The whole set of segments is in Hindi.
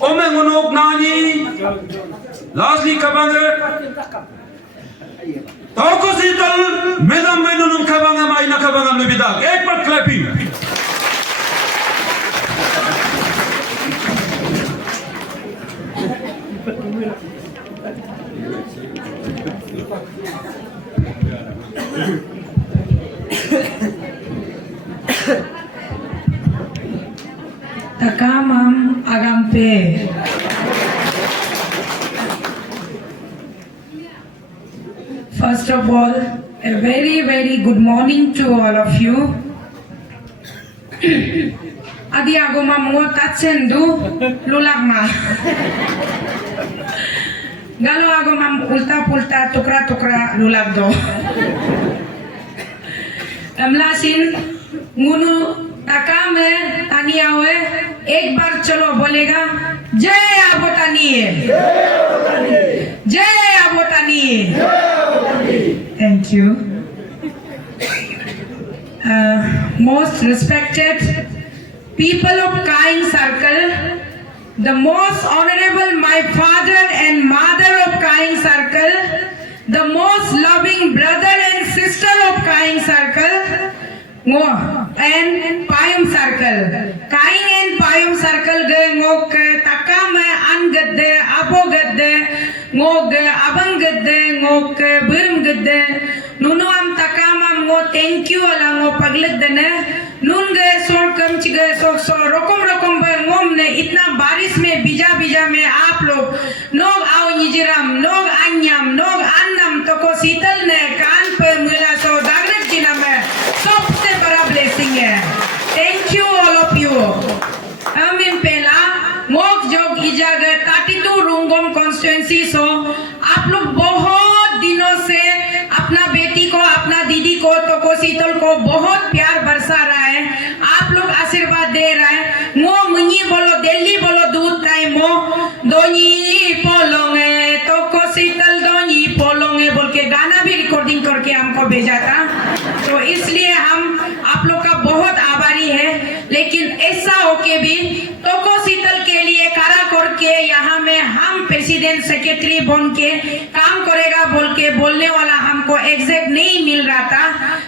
Omengunuk nani Lasli kabange Toko sital Medam menunum kabangam aina kabangam lebidak Ek baar clapping Takamam agampe. First of all, a very good morning to all of you. Adi agoma mo tatsendu lulagma. Galo agoma ulta tukra lulagdo. Amlasin ngunu ताकामे तानियावे एक बार चलो बोलेगा जय आबोतानिये जय आबोतानिये thank you most respected people of Kaing circle the most honorable my father and mother of Kaing circle the most loving brother and sister of Kaing circle and Payam circle. Kaing and Payam circle ge ngok takam an gadde abo gadde ngok abang gadde ngok birim gadde nunu am takam am ngo thank you ala ngo paglet dene nun ge sor kam chige so rokom ba ngom ne itna बारिश में बीजा में आप लोग नोग आओ निजिराम नोग अन्यम नोग अन्नम तो को शीतल ने कान पे मिला सो दागरत जिला में सबसे बड़ा ब्लेसिंग है thank you all of you हम इन पहला मोक जोग इजाग 32 रुंगोम कॉन्स्टिट्यूएंसी सो आप लोग बहुत दिनों से अपना बेटी को अपना दीदी को तो को शीतल को बहुत प्यार बरसा रहा है आप लोग आशीर्वाद दे रहा है मो मुनी बोलो दिल्ली बोलो दूध टाइम मो दोनी पोलोंगे तो को शीतल दोनी पोलोंगे बोल के गाना भी रिकॉर्डिंग करके हमको भेजा था तो इसलिए हम आप लोग का बहुत आभारी है लेकिन ऐसा होके भी तो को शीतल के लिए कारा करके यहाँ में हम प्रेसिडेंट सेक्रेटरी बन के काम करेगा बोल के बोलने वाला हमको एग्जैक्ट नहीं मिल रहा था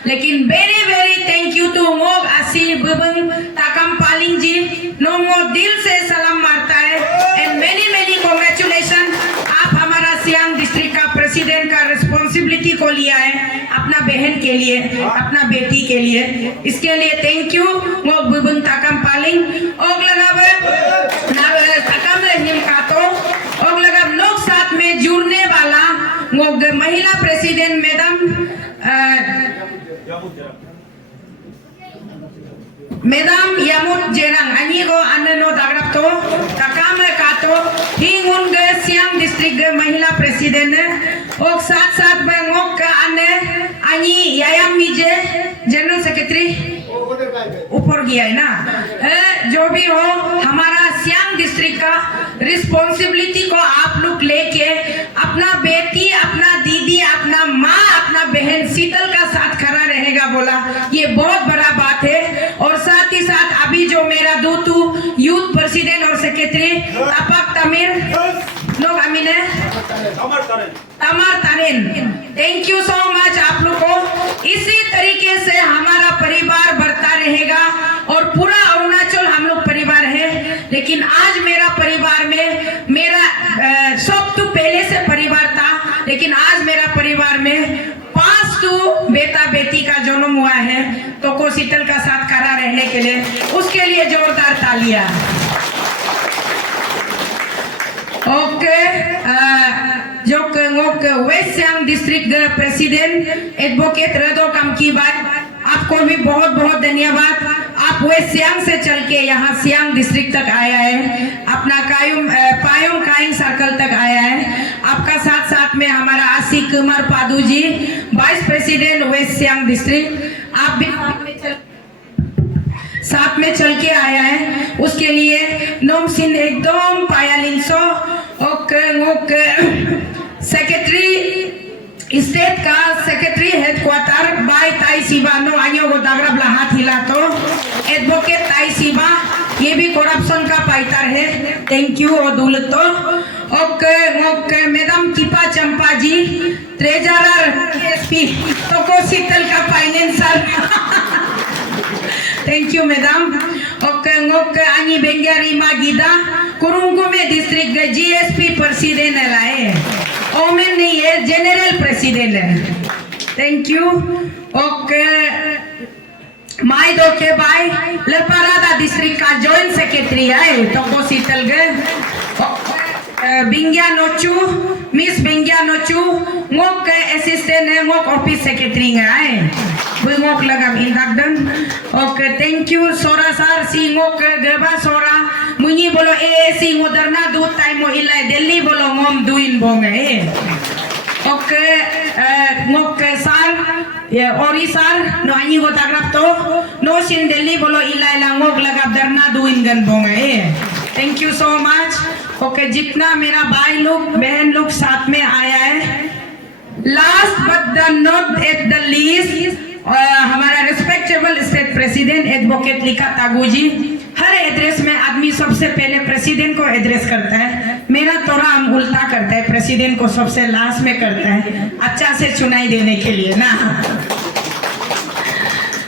लेकिन वेरी थैंक यू टू मोग आसी बुबंग ताकम पालिंग जी नोमो दिल से सलाम मारता है एंड मेनी कांग्रेचुलेशन आप हमारा सियांग डिस्ट्रिक्ट का प्रेसिडेंट का रिस्पांसिबिलिटी को लिया है अपना बहन के लिए अपना बेटी के लिए इसके लिए थैंक यू मोग बुबंग ताकम पालिंग ओग लगावे ताकम निम कातो ओग लगा लोग साथ में जुड़ने वाला मोग महिला president Medam Yamut Jerang Anigo Anano Dagrapto Takam Kato Hingun ge Siam district ge Mahila President और साथ में मोक अन्य अनि यायाम मीजे जनरल सेक्रेटरी ऊपर गया है ना जो भी हो हमारा सियांग डिस्ट्रिक्ट का रिस्पॉन्सिबिलिटी को आप लोग लेके अपना बेटी अपना दीदी अपना माँ अपना बहन शीतल का साथ खड़ा रहेगा बोला ये बहुत बड़ा बात है और साथ ही साथ अभी जो मेरा दूतू यूथ प्रेसिडेंट और सेक्रेटरी अपक तमीर लोग अमीन है तमर तरेन थैंक यू सो मच आप लोग को इसी तरीके से हमारा परिवार बढ़ता रहेगा और पूरा अरुणाचल हम लोग परिवार है लेकिन आज मेरा परिवार में मेरा सब तो पहले से परिवार था लेकिन आज मेरा परिवार में 5 बेटा बेटी का जन्म हुआ है तो को शीतल का साथ खड़ा रहने के लिए उसके लिए जोरदार तालियां ओके जो west Siang district president advocate Redo कम की बात आपको भी बहुत बहुत धन्यवाद आप वेस्ट सियांग से चल के यहाँ सियांग डिस्ट्रिक्ट तक आया है अपना पायोंग काइंग सर्कल तक आया है आपका साथ में हमारा Ashik Kumar Padu ji vice president west Siang district आप भी साथ में चल के आया है उसके लिए नोम सिंह एकदम पायालिंसो ओके सेक्रेटरी स्टेट का सेक्रेटरी हेडक्वार्टर बाय ताई सिबा नो आयो गो दागरा हाथ हिला तो एडवोकेट ताई सिबा ये भी करप्शन का पाइतर है। थैंक यू और दुलतो। Okay madam Kipa Champa ji treasurer SP तो शीतल का financer thank you madam. Okay आनी बेंगारी मागिदा कुरुंगो में डिस्ट्रिक्ट जीएसपी प्रेसिडेंट लाए ओमेन नहीं है जनरल प्रेसिडेंट है। Thank you. ओके माय दो के बाय लपरादा डिस्ट्रिक्ट का जॉइंट सेक्रेटरी है तो शीतल गए बिंगिया नोचू मिस बिंगिया नोचू मोक असिस्टेंट है मोक ऑफिस सेक्रेटरी है मोक लगा इंदागदन। Okay thank you Zorah sir C mock गबा सोरा मुनी बोलो एएसी मोदरना दो टाइम मो इला दिल्ली बोलो मोम दुइन बोंगे। ओके मोक सर ये ओरी सर नो आनी को ताग्राफ तो नो सिन दिल्ली बोलो इला मोक लगा दरना दुइन गन बोंगे। Thank you so much. Okay जितना मेरा भाई लोग बहन लोग साथ में आया है last but the not at the least हमारा रिस्पेक्टेबल स्टेट प्रेसिडेंट एडवोकेट लिखा तागू जी। हर एड्रेस में आदमी सबसे पहले प्रेसिडेंट को एड्रेस करता है, मेरा थोड़ा हम उल्टा करता है, प्रेसिडेंट को सबसे लास्ट में करता है अच्छा से चुनाई देने के लिए ना।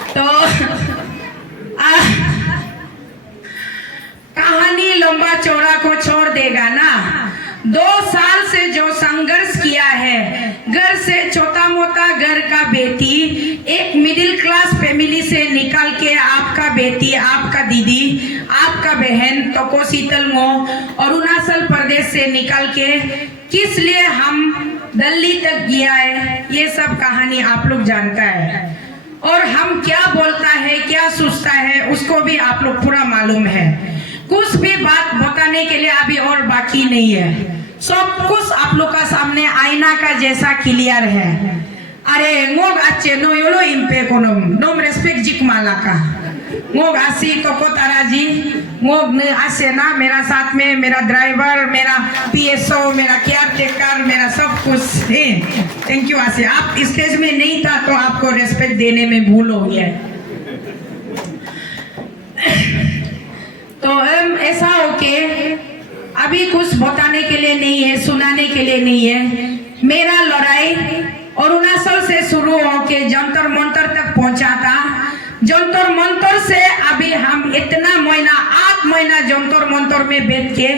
तो कहानी लंबा चौड़ा को छोड़ देगा ना। 2 साल से जो संघर्ष किया है, घर से छोटा मोटा घर का बेटी एक मिडिल क्लास फैमिली से निकल के आपका बेटी आपका दीदी आपका बहन तो शीतल मो अरुणाचल प्रदेश से निकल के किस लिए हम दिल्ली तक गया है, ये सब कहानी आप लोग जानता है। और हम क्या बोलता है क्या सोचता है उसको भी आप लोग पूरा मालूम है। कुछ भी बात बताने के लिए अभी और बाकी नहीं है, सब कुछ आप लोग का सामने आईना का जैसा क्लियर है। अरे मोग अच्छे नो योलो इम्पे कोनम नोम रेस्पेक्ट जिक माला का मोग आसी कोको ताराजी मोग ने आसे ना मेरा साथ में मेरा ड्राइवर मेरा पीएसओ मेरा केयर टेकर मेरा सब कुछ है। थैंक यू आसे। आप स्टेज में नहीं था तो आपको रेस्पेक्ट देने में भूल हो गया। तो हम ऐसा हो के अभी कुछ बताने के लिए नहीं है, सुनाने के लिए नहीं है। मेरा लड़ाई अरुणाचल से शुरू होके जंतर मंतर तक पहुंचा था। जंतर मंतर से अभी हम इतना महीना 8 महीना जंतर मंतर में बैठ के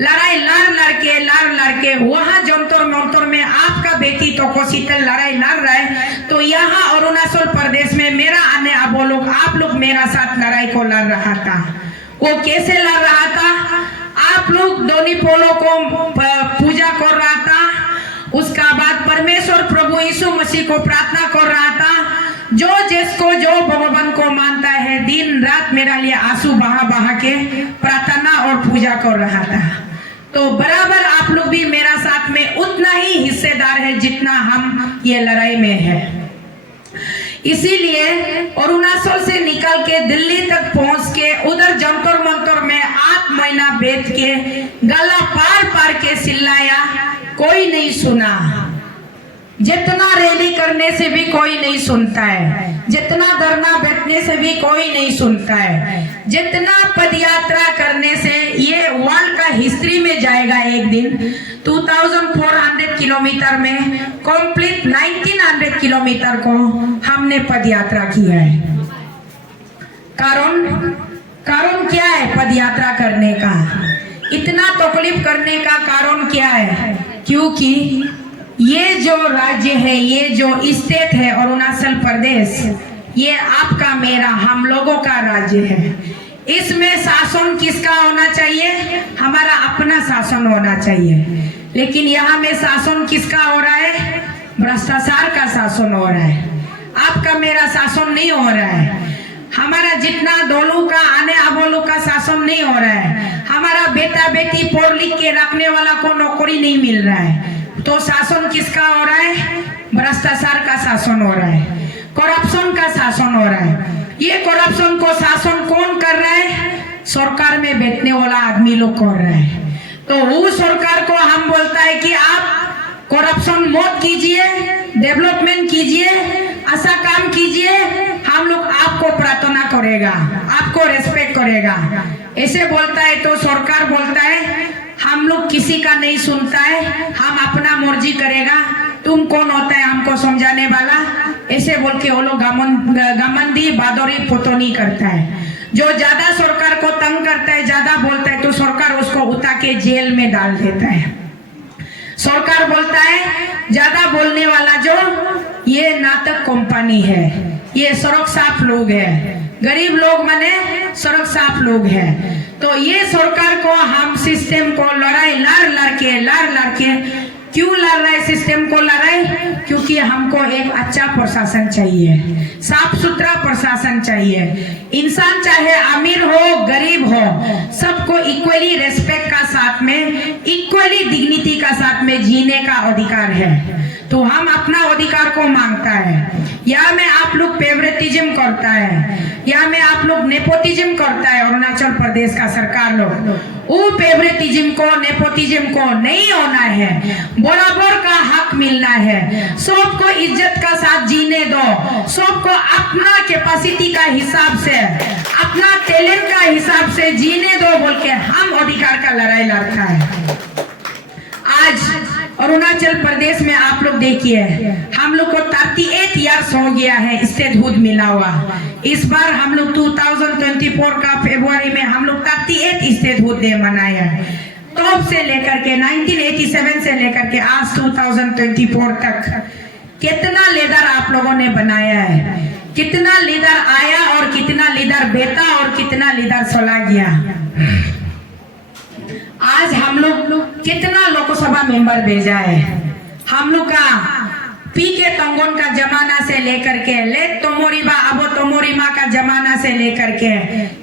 लड़ाई लड़ के वहाँ जंतर मंतर में आपका बेटी तो शीतल लड़ाई लड़ रहा है, तो यहाँ अरुणाचल प्रदेश में मेरा आने अब लोग आप लोग मेरा साथ लड़ाई को लड़ रहा था। वो कैसे लड़ रहा था? आप लोग दोनी पोलो को पूजा कर रहा था, उसका बाद परमेश्वर प्रभु यीशु मसीह को प्रार्थना कर रहा था। जो जिसको जो भगवान को मानता है दिन रात मेरा लिए आंसू बहा के प्रार्थना और पूजा कर रहा था। तो बराबर आप लोग भी मेरा साथ में उतना ही हिस्सेदार है जितना हम ये लड़ाई में है। इसीलिए अरुणाचल से निकल के दिल्ली तक पहुंच के उधर जंतर मंतर में 8 महीना बैठ के गला पार के चिल्लाया, कोई नहीं सुना। जितना रैली करने से भी कोई नहीं सुनता है, जितना धरना बैठने से भी कोई नहीं सुनता है, जितना पदयात्रा करने से ये वर्ल्ड का हिस्ट्री में जाएगा एक दिन। 2400 किलोमीटर में कंप्लीट 1900 किलोमीटर को हमने पदयात्रा किया है। कारण क्या है पदयात्रा करने का, इतना तकलीफ करने का कारण क्या है? क्योंकि ये जो राज्य है, ये जो स्टेट है अरुणाचल प्रदेश, ये आपका मेरा हम लोगों का राज्य है। इसमें शासन किसका होना चाहिए? हमारा अपना शासन होना चाहिए। लेकिन यहाँ में शासन किसका हो रहा है? भ्रष्टाचार का शासन हो रहा है। आपका मेरा शासन नहीं हो रहा है। हमारा जितना दोनों का आने अबोलों का शासन नहीं हो रहा है। हमारा बेटा बेटी पढ़ लिख के रखने वाला को नौकरी नहीं मिल रहा है। तो शासन किसका हो रहा है? भ्रष्टाचार का शासन हो रहा है, करप्शन का शासन हो रहा है। ये करप्शन को शासन कौन कर रहा है? सरकार में बैठने वाला आदमी लोग कर रहा है। तो वो सरकार को हम बोलता है कि आप करप्शन मत कीजिए, डेवलपमेंट कीजिए, ऐसा काम कीजिए, हम लोग आपको प्रार्थना करेगा, आपको रेस्पेक्ट करेगा। ऐसे बोलता है तो सरकार बोलता है हम लोग किसी का नहीं सुनता है, हम अपना मर्जी करेगा, तुम कौन होता है हमको समझाने वाला। ऐसे बोल के वो लोग गमंदी बादोरी पोतोनी करता है। जो ज्यादा सरकार को तंग करता है, ज्यादा बोलता है तो सरकार उसको उठा के जेल में डाल देता है। सरकार बोलता है ज्यादा बोलने वाला जो ये नाटक कंपनी है, ये सड़क साफ लोग है, गरीब लोग माने सड़क साफ लोग है। तो ये सरकार को हम सिस्टम को लड़ाई लड़ के क्यों लड़ रहे सिस्टम को लड़ाई? क्योंकि हमको एक अच्छा प्रशासन चाहिए, साफ सुथरा प्रशासन चाहिए। इंसान चाहे अमीर हो गरीब हो, सबको इक्वली रेस्पेक्ट का साथ में, इक्वली डिग्निटी का साथ में जीने का अधिकार है। तो हम अपना अधिकार को मांगता है। या में आप लोग फेवरेटिज्म करता है, या में आप लोग नेपोटिज्म करता है अरुणाचल प्रदेश का सरकार लोग। वो फेवरेटिज्म को नेपोटिज्म को नहीं होना है, बराबर का हक मिलना है। सबको इज्जत का साथ जीने दो, सबको अपना कैपेसिटी का हिसाब से, अपना टैलेंट का हिसाब से जीने दो बोल के हम अधिकार का लड़ाई लड़ता है। आज अरुणाचल प्रदेश में आप लोग देखिए, हम लोग को 38 इयर्स हो गया है स्टेटहुड मिला हुआ। इस बार हम लोग 2024 का फरवरी में हम लोग 38 स्टेटहुड डे मनाया है। तब से लेकर के 1987 से लेकर के आज 2024 तक कितना लीडर आप लोगों ने बनाया है, कितना लीडर आया और कितना लीडर बेटा और कितना लीडर चला गया। आज हम लोग कितना लोकसभा मेंबर भेजा है। हम लोग का पीके तंगोन का जमाना से लेकर के लेट तोमोरीबा अबो तोमोरीमा का जमाना से लेकर के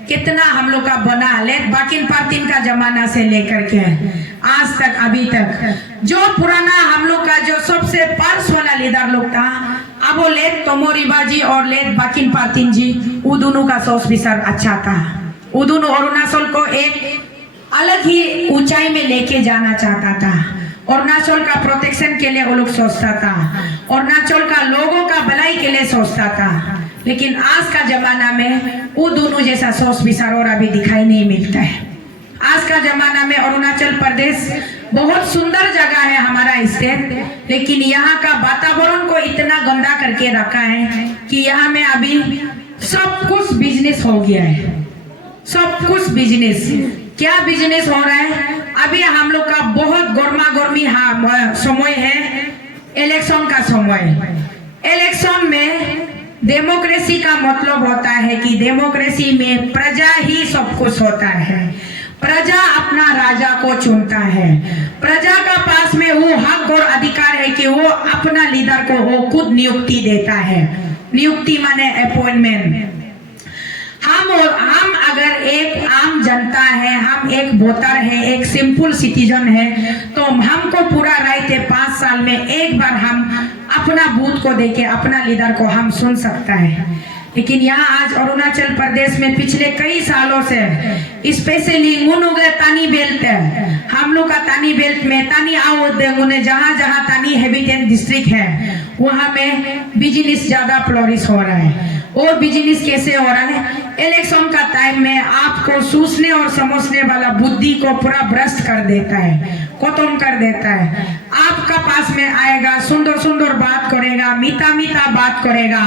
कितना हम लोग का बना, लेट बाकिन पार्टिन का जमाना से लेकर के आज तक अभी तक जो पुराना हम लोग का जो सबसे पार्स वाला लीडर लोग था, अब वो लेट तोमोरीबा जी और लेट बाकिन पार्टिन जी, वो दोनों का सोच विचार अच्छा था। वो दोनों अरुणाचल को एक अलग ही ऊंचाई में लेके जाना चाहता था। अरुणाचल का प्रोटेक्शन के लिए वो लोग सोचता था, अरुणाचल का लोगों का भलाई के लिए सोचता था। लेकिन आज का जमाना में वो दोनों जैसा सोच विचार और अभी दिखाई नहीं मिलता है। आज का जमाना में अरुणाचल प्रदेश बहुत सुंदर जगह है हमारा स्टेट, लेकिन यहाँ का वातावरण को इतना गंदा करके रखा है कि यहाँ में अभी सब कुछ बिजनेस हो गया है। सब कुछ बिजनेस, क्या बिजनेस हो रहा है? अभी हम लोग का बहुत गर्मा गर्मी समय है, इलेक्शन का समय। इलेक्शन में डेमोक्रेसी का मतलब होता है कि डेमोक्रेसी में प्रजा ही सब कुछ होता है। प्रजा अपना राजा को चुनता है। प्रजा का पास में वो हक और अधिकार है कि वो अपना लीडर को वो खुद नियुक्ति देता है। नियुक्ति माने अपॉइंटमेंट। हम अगर एक आम जनता है, हम एक वोटर है, एक सिंपल सिटीजन है, तो हमको पूरा राइट है 5 साल में एक बार हम अपना बूथ को देके अपना लीडर को हम सुन सकता है। लेकिन यहाँ आज अरुणाचल प्रदेश में पिछले कई सालों से स्पेशली मुनुगे तानी बेल्ट है, हम लोग का तानी बेल्ट में तानी आओ जहाँ जहाँ तानी हैबिटेट डिस्ट्रिक्ट है वहाँ में बिजनेस ज्यादा फ्लोरिश हो रहा है। और बिजनेस कैसे हो रहा है? इलेक्शन का टाइम में आपको सोचने और समझने वाला बुद्धि को पूरा भ्रष्ट कर देता है, खत्म कर देता है। आपका पास में आएगा, सुंदर सुंदर बात करेगा, मीठा मीठा बात करेगा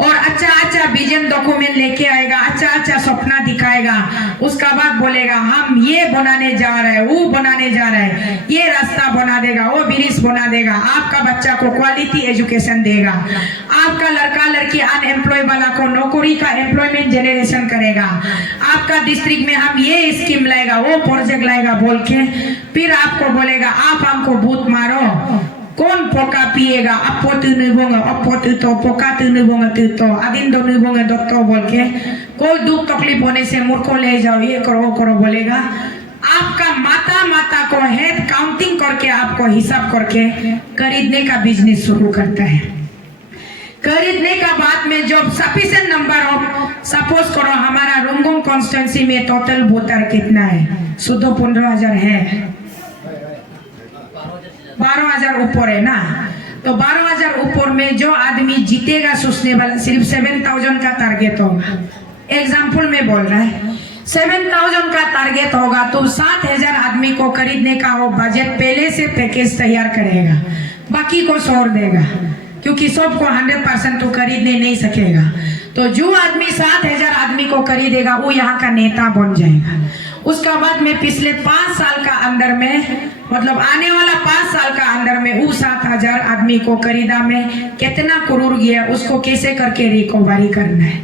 और अच्छा अच्छा विजन डॉक्यूमेंट लेके आएगा, अच्छा अच्छा सपना दिखाएगा। उसका बाद बोलेगा हम ये बनाने जा रहे हैं, वो बनाने जा रहे हैं, ये रास्ता बना देगा, वो ब्रिज बना देगा, आपका बच्चा को क्वालिटी एजुकेशन देगा, आपका लड़का लड़की अनएम्प्लॉय वाला को नौकरी का एम्प्लॉयमेंट जनरेशन करेगा, आपका डिस्ट्रिक्ट में हम ये स्कीम लाएगा, वो प्रोजेक्ट लाएगा बोल के फिर आपको बोलेगा आप हमको वोट मारो। कौन पोका पिएगा? अपो तू नहीं बोंगे, अपो तू तो पोका तू नहीं बोंगे, तू तो अदिन दो नहीं बोंगे दोस्तों बोल के कोई दुख तकलीफ होने से मुझको ले जाओ, ये करो वो करो बोलेगा। आपका माता को हेड काउंटिंग करके आपको हिसाब करके खरीदने का बिजनेस शुरू करता है। खरीदने का बाद में जब सफिशिएंट नंबर ऑफ सपोज करो हमारा रुंगोंग कॉन्स्टिट्यूंसी में टोटल वोटर कितना है? शुद्ध 15,000 है, 12,000 ऊपर है ना। तो 12,000 ऊपर में जो आदमी जीतेगा सोचने वाला सिर्फ 7,000 का टारगेट होगा। एग्जाम्पल में बोल रहा है 7,000 का टारगेट होगा तो 7,000 आदमी को खरीदने का वो बजट पहले से पैकेज तैयार करेगा, बाकी को छोड़ देगा क्योंकि सबको 100% तो खरीदने नहीं सकेगा। तो जो आदमी 7,000 आदमी को खरीदेगा वो यहाँ का नेता बन जाएगा। उसका बाद में पिछले 5 साल का अंदर में मतलब आने वाला 5 साल का अंदर में वो 7,000 आदमी को खरीदा में कितना करोड़ गया उसको कैसे करके रिकवरी करना है।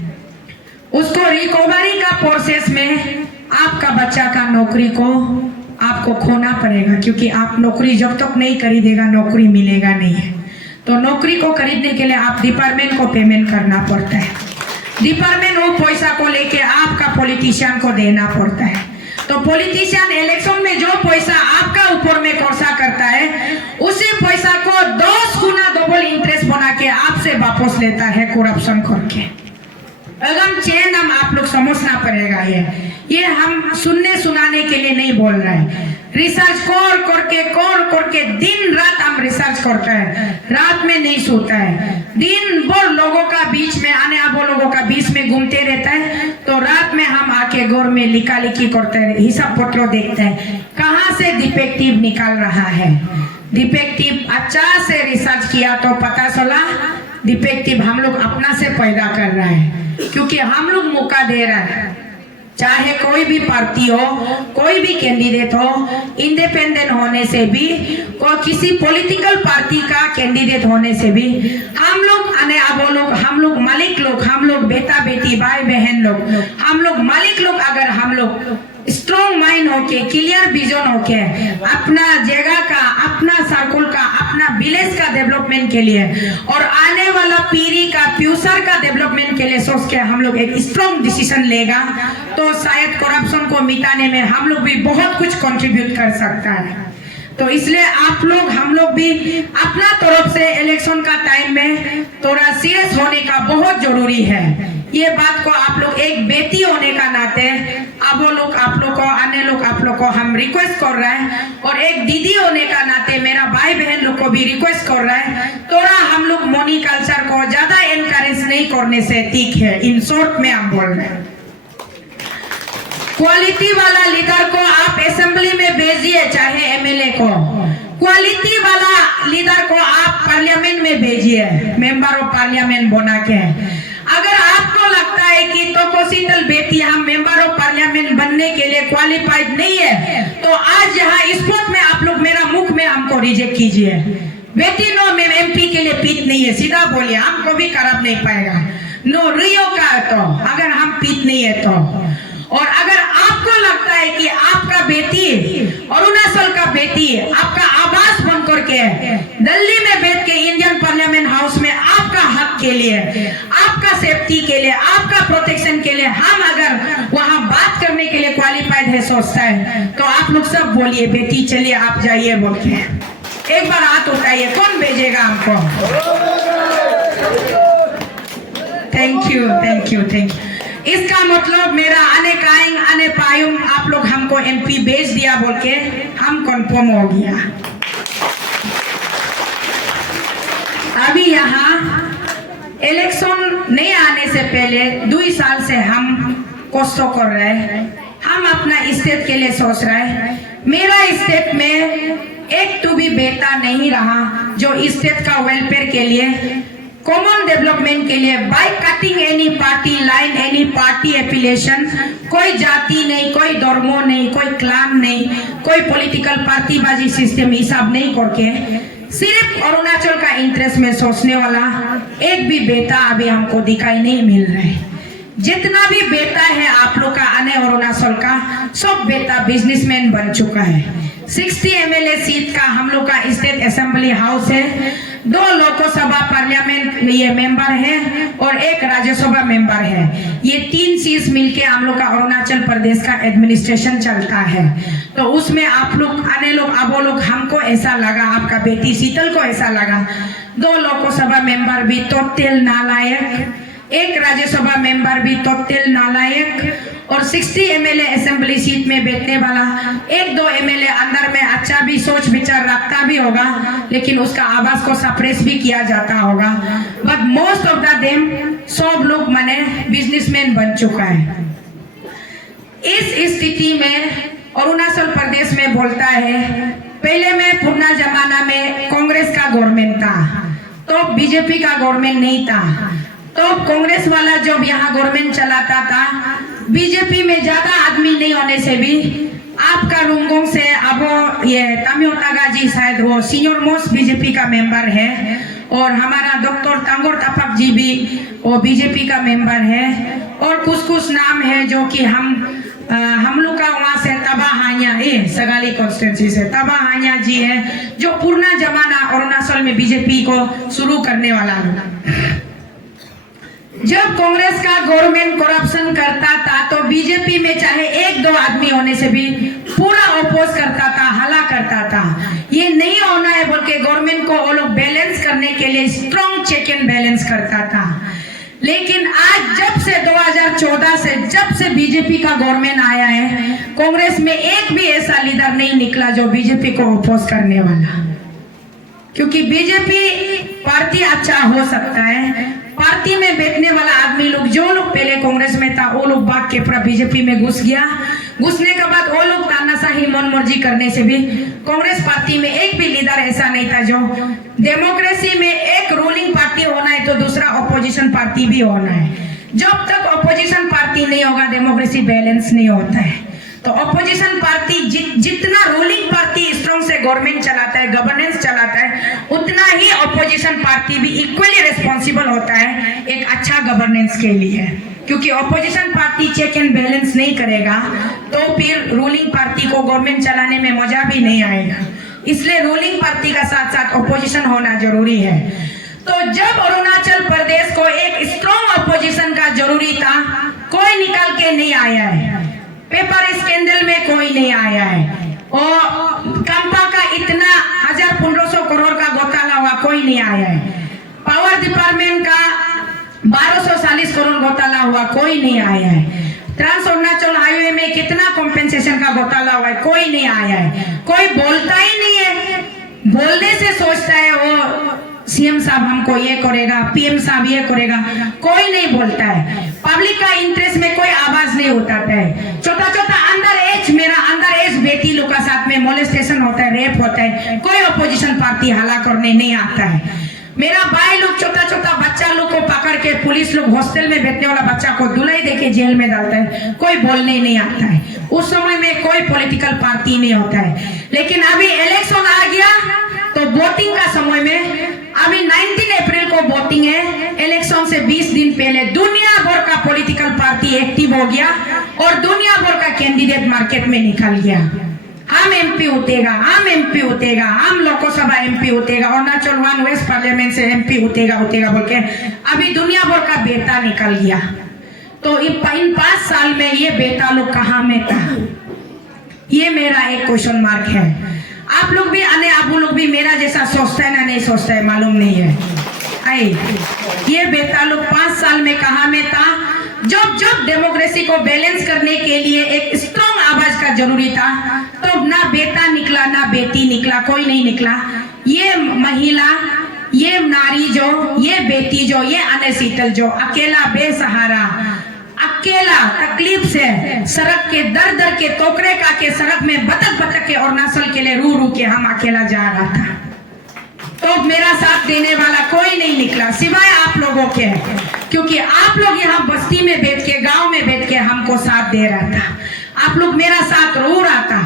उसको रिकवरी का प्रोसेस में आपका बच्चा का नौकरी को आपको खोना पड़ेगा क्योंकि आप नौकरी जब तक नहीं खरीदेगा नौकरी मिलेगा नहीं है। तो नौकरी को खरीदने के लिए आप डिपार्टमेंट को पेमेंट करना पड़ता है। डिपार्टमेंट वो पैसा को लेके आपका पॉलिटिशियन को देना पड़ता है। तो पॉलिटिशियन इलेक्शन में जो पैसा आपका ऊपर में खर्चा करता है उसी पैसा को 10 गुना डबल इंटरेस्ट बना के आपसे वापस लेता है करप्शन करके। अगम चेन हम आप लोग समझना पड़ेगा। ये हम सुनने सुनाने के लिए नहीं बोल रहे हैं। रिसर्च कर करके दिन रात हम रिसर्च करते हैं, रात में नहीं सोता है, दिन भर लोगों का बीच में आने अब लोगों का बीच में घूमते रहता है। तो रात में हम आके घर में लिखा लिखी करते हैं, हिसाब पत्र देखते हैं कहाँ से डिफेक्टिव निकाल रहा है। डिफेक्टिव अच्छा से रिसर्च किया तो पता चला डिफेक्टिव हम लोग अपना से पैदा कर रहा है क्योंकि हम लोग मौका दे रहा है। चाहे कोई भी पार्टी हो, कोई भी कैंडिडेट हो, इंडिपेंडेंट होने से भी कोई किसी पॉलिटिकल पार्टी का कैंडिडेट होने से भी हम लोग आने अब लोग हम लोग मालिक लोग हम लोग बेटा बेटी भाई बहन लोग हम लोग मालिक लोग अगर हम लोग स्ट्रॉन्ग माइंड होके क्लियर विजन होके अपना जगह का अपना सर्कल का अपना विलेज का डेवलपमेंट के लिए और आने वाला पीढ़ी का फ्यूचर का डेवलपमेंट के लिए सोच के हम लोग एक स्ट्रॉन्ग डिसीजन लेगा तो शायद करप्शन को मिटाने में हम लोग भी बहुत कुछ कंट्रीब्यूट कर सकता है। तो इसलिए आप लोग हम लोग भी अपना तरफ से इलेक्शन का टाइम में थोड़ा सीरियस होने का बहुत जरूरी है। ये बात को आप लोग एक बेटी होने का नाते अब वो लोग आप लोग को अन्य लोग आप लोग को हम रिक्वेस्ट कर रहे हैं और एक दीदी होने का नाते मेरा भाई बहन लोग को भी रिक्वेस्ट कर रहा है थोड़ा हम लोग मनी कल्चर को ज्यादा एनकरेज नहीं करने से ठीक है। इन शॉर्ट में हम बोल रहे हैं क्वालिटी वाला लीडर को आप असेंबली में भेजिए चाहे एमएलए को, क्वालिटी वाला लीडर को आप पार्लियामेंट में भेजिए मेंबर ऑफ पार्लियामेंट बना के। अगर आपको लगता है कि तोकोशीतल बेटी हम मेंबर ऑफ पार्लियामेंट बनने के लिए क्वालिफाइड नहीं है तो आज यहाँ स्पॉट में आप लोग मेरा मुख में हमको रिजेक्ट कीजिए। बेटी नो मैं एमपी के लिए पीट नहीं है, सीधा बोलिए, हमको भी खराब नहीं पाएगा। नो रियो का तो अगर हम पीट नहीं है तो। और अगर आपको लगता है कि आपका बेटी अरुणाचल का बेटी आपका आवाज बन करके दिल्ली में बैठ के इंडियन पार्लियामेंट हाउस में आपका हक के लिए आपका सेफ्टी के लिए आपका प्रोटेक्शन के लिए हम अगर वहां बात करने के लिए क्वालिफाइड है सोचता है तो आप लोग सब बोलिए बेटी चलिए आप जाइए बोल के एक बार हाथ उठाइए, कौन भेजेगा हमको। Thank you thank you thank you. इसका मतलब मेरा आने काइंग आने पायुम आप लोग हमको एमपी भेज दिया बोल के हम कंफर्म हो गया। अभी यहाँ इलेक्शन नहीं आने से पहले 2 साल से हम कष्ट कर रहे हैं, हम अपना स्टेट के लिए सोच रहे हैं। मेरा स्टेट में एक तो भी बेटा नहीं रहा जो स्टेट का वेलफेयर के लिए कॉमन डेवलपमेंट के लिए by cutting any party line any party affiliation, कोई जाति नहीं, कोई धर्म नहीं, कोई क्लान नहीं, कोई पॉलिटिकल पार्टी बाजी सिस्टम हिसाब नहीं करके सिर्फ अरुणाचल का इंटरेस्ट में सोचने वाला एक भी बेटा अभी हमको दिखाई नहीं मिल रहा है। जितना भी बेटा है आप लोग का आने अरुणाचल का सब बेटा बिजनेसमैन बन चुका है। 60 एमएलए सीट का हम लोग का स्टेट असेंबली हाउस है, 2 लोकसभा पार्लियामेंट ये मेंबर है और 1 राज्यसभा मेंबर है। ये 3 सीट मिलके हम लोग का अरुणाचल प्रदेश का एडमिनिस्ट्रेशन चलता है। तो उसमें आप लोग आने लोग अब लोग हमको ऐसा लगा, आपका बेटी शीतल को ऐसा लगा 2 लोकसभा मेंबर भी टोटल नालायक, एक राज्यसभा मेंबर भी तोतेल नालायक, और 60 एमएलए असेंबली सीट में बैठने वाला, एक दो एमएलए अंदर में अच्छा भी सोच विचार रखता भी होगा, लेकिन उसका आवाज को सप्रेस भी किया जाता होगा। But most of the them सब लोग माने बिजनेसमैन बन चुका है। इस स्थिति में अरुणाचल प्रदेश में बोलता है, पहले में पुराना जमाना में कांग्रेस का गवर्नमेंट था, तो बीजेपी का गवर्नमेंट नहीं था, तो कांग्रेस वाला जब यहाँ गवर्नमेंट चलाता था, बीजेपी में ज्यादा आदमी नहीं होने से भी आपका रुंगोंग से अब ये तामियो तागाजी शायद वो सीनियर मोस्ट बीजेपी का मेंबर है, और हमारा डॉक्टर तांगोर तापक जी भी वो बीजेपी का मेंबर है, और कुछ नाम है जो कि हम लोग का वहाँ से तबा हानिया सगाली कॉन्स्टिट्यूंसी से तबा हानिया जी है, जो पुराना जमाना अरुणाचल में बीजेपी को शुरू करने वाला है। जब कांग्रेस का गवर्नमेंट करप्शन करता था, तो बीजेपी में चाहे एक दो आदमी होने से भी पूरा अपोज करता था, हला करता था। ये नहीं होना है बोल के गवर्नमेंट को वो लोग बैलेंस करने के लिए स्ट्रॉन्ग चेक एंड बैलेंस करता था। लेकिन आज जब से 2014 से जब से बीजेपी का गवर्नमेंट आया है, कांग्रेस में एक भी ऐसा लीडर नहीं निकला जो बीजेपी को अपोज करने वाला, क्योंकि बीजेपी पार्टी अच्छा हो सकता है, पार्टी में बैठने वाला आदमी लोग जो लोग पहले कांग्रेस में था वो लोग भाग के पूरा बीजेपी में घुस गया। घुसने के बाद वो लोग तानाशाही मन मर्जी करने से भी कांग्रेस पार्टी में एक भी लीडर ऐसा नहीं था जो डेमोक्रेसी में एक रूलिंग पार्टी होना है तो दूसरा ऑपोजिशन पार्टी भी होना है। जब तक ऑपोजिशन पार्टी नहीं होगा डेमोक्रेसी बैलेंस नहीं होता है। तो ऑपोजिशन पार्टी जितना रूलिंग पार्टी स्ट्रॉन्ग से गवर्नमेंट चलाता है, गवर्नेंस चलाता है, उतना ही ऑपोजिशन पार्टी भी इक्वली रिस्पॉन्सिबल होता है एक अच्छा गवर्नेंस के लिए। क्योंकि opposition party check and balance नहीं करेगा तो फिर रूलिंग पार्टी को गवर्नमेंट चलाने में मजा भी नहीं आएगा। इसलिए रूलिंग पार्टी का साथ साथ ऑपोजिशन होना जरूरी है। तो जब अरुणाचल प्रदेश को एक स्ट्रॉन्ग ऑपोजिशन का जरूरी था, कोई निकल के नहीं आया है। पेपर स्कैंडल में कोई नहीं आया है, और कंपा का इतना 1500 करोड़ का घोटाला हुआ कोई नहीं आया है। पावर डिपार्टमेंट का 1240 करोड़ घोटाला हुआ कोई नहीं आया है। ट्रांस अरुणाचल हाईवे में कितना कॉम्पेंसेशन का घोटाला हुआ है कोई नहीं आया है। कोई बोलता ही नहीं है, बोलने से सोचता है वो सीएम साहब हमको ये करेगा, पीएम साहब ये करेगा, कोई नहीं बोलता है। पब्लिक का इंटरेस्ट में कोई आवाज नहीं उठाता है। छोटा छोटा अंडर एज बेटी लोग का साथ में मोलेस्टेशन होता है, रेप होता है, कोई अपोजिशन पार्टी हला करने नहीं आता है। मेरा भाई लोग छोटा छोटा बच्चा लोग को पकड़ के पुलिस लोग हॉस्टल में बैठने वाला बच्चा को दुलाई देके जेल में डालता है, कोई बोलने नहीं आता है। उस समय में कोई पॉलिटिकल पार्टी नहीं होता है। लेकिन अभी इलेक्शन आ गया तो वोटिंग का समय में अभी 19 अप्रैल को वोटिंग है। इलेक्शन से 20 दिन पहले दुनिया भर का पॉलिटिकल पार्टी एक्टिव हो गया और दुनिया भर का कैंडिडेट मार्केट में निकल गया। हम एमपी उठेगा, हम एमपी उठेगा, हम लोकसभा एमपी उठेगा, अरुणाचल 1 वेस्ट पार्लियामेंट से एमपी उठेगा बोल के अभी दुनिया भर का बेटा निकल गया। तो इन 5 साल में ये बेटा लोग कहाँ में था, ये मेरा एक क्वेश्चन मार्क है। आप लोग भी आप लोग भी मेरा जैसा सोचता है ना नहीं सोचता है मालूम नहीं है। ये बेटा लोग 5 साल में कहाँ में था। जब डेमोक्रेसी को बैलेंस करने के लिए एक स्ट्रॉन्ग आवाज का जरूरी था, तो ना बेटा निकला ना बेटी निकला, कोई नहीं निकला। ये महिला, ये नारी जो, ये बेटी जो, ये अनशीतल जो अकेला बेसहारा, अकेला तकलीफ से सड़क के दर के टोकरे का के सड़क में बतक के अरुणाचल के लिए रू के हम अकेला जा रहा था। तो मेरा साथ देने वाला कोई नहीं निकला सिवाय आप लोगों के, क्योंकि आप लोग यहाँ बस्ती में बैठ के, गांव में बैठ के हमको साथ दे रहा था। आप लोग मेरा साथ रो रहा था।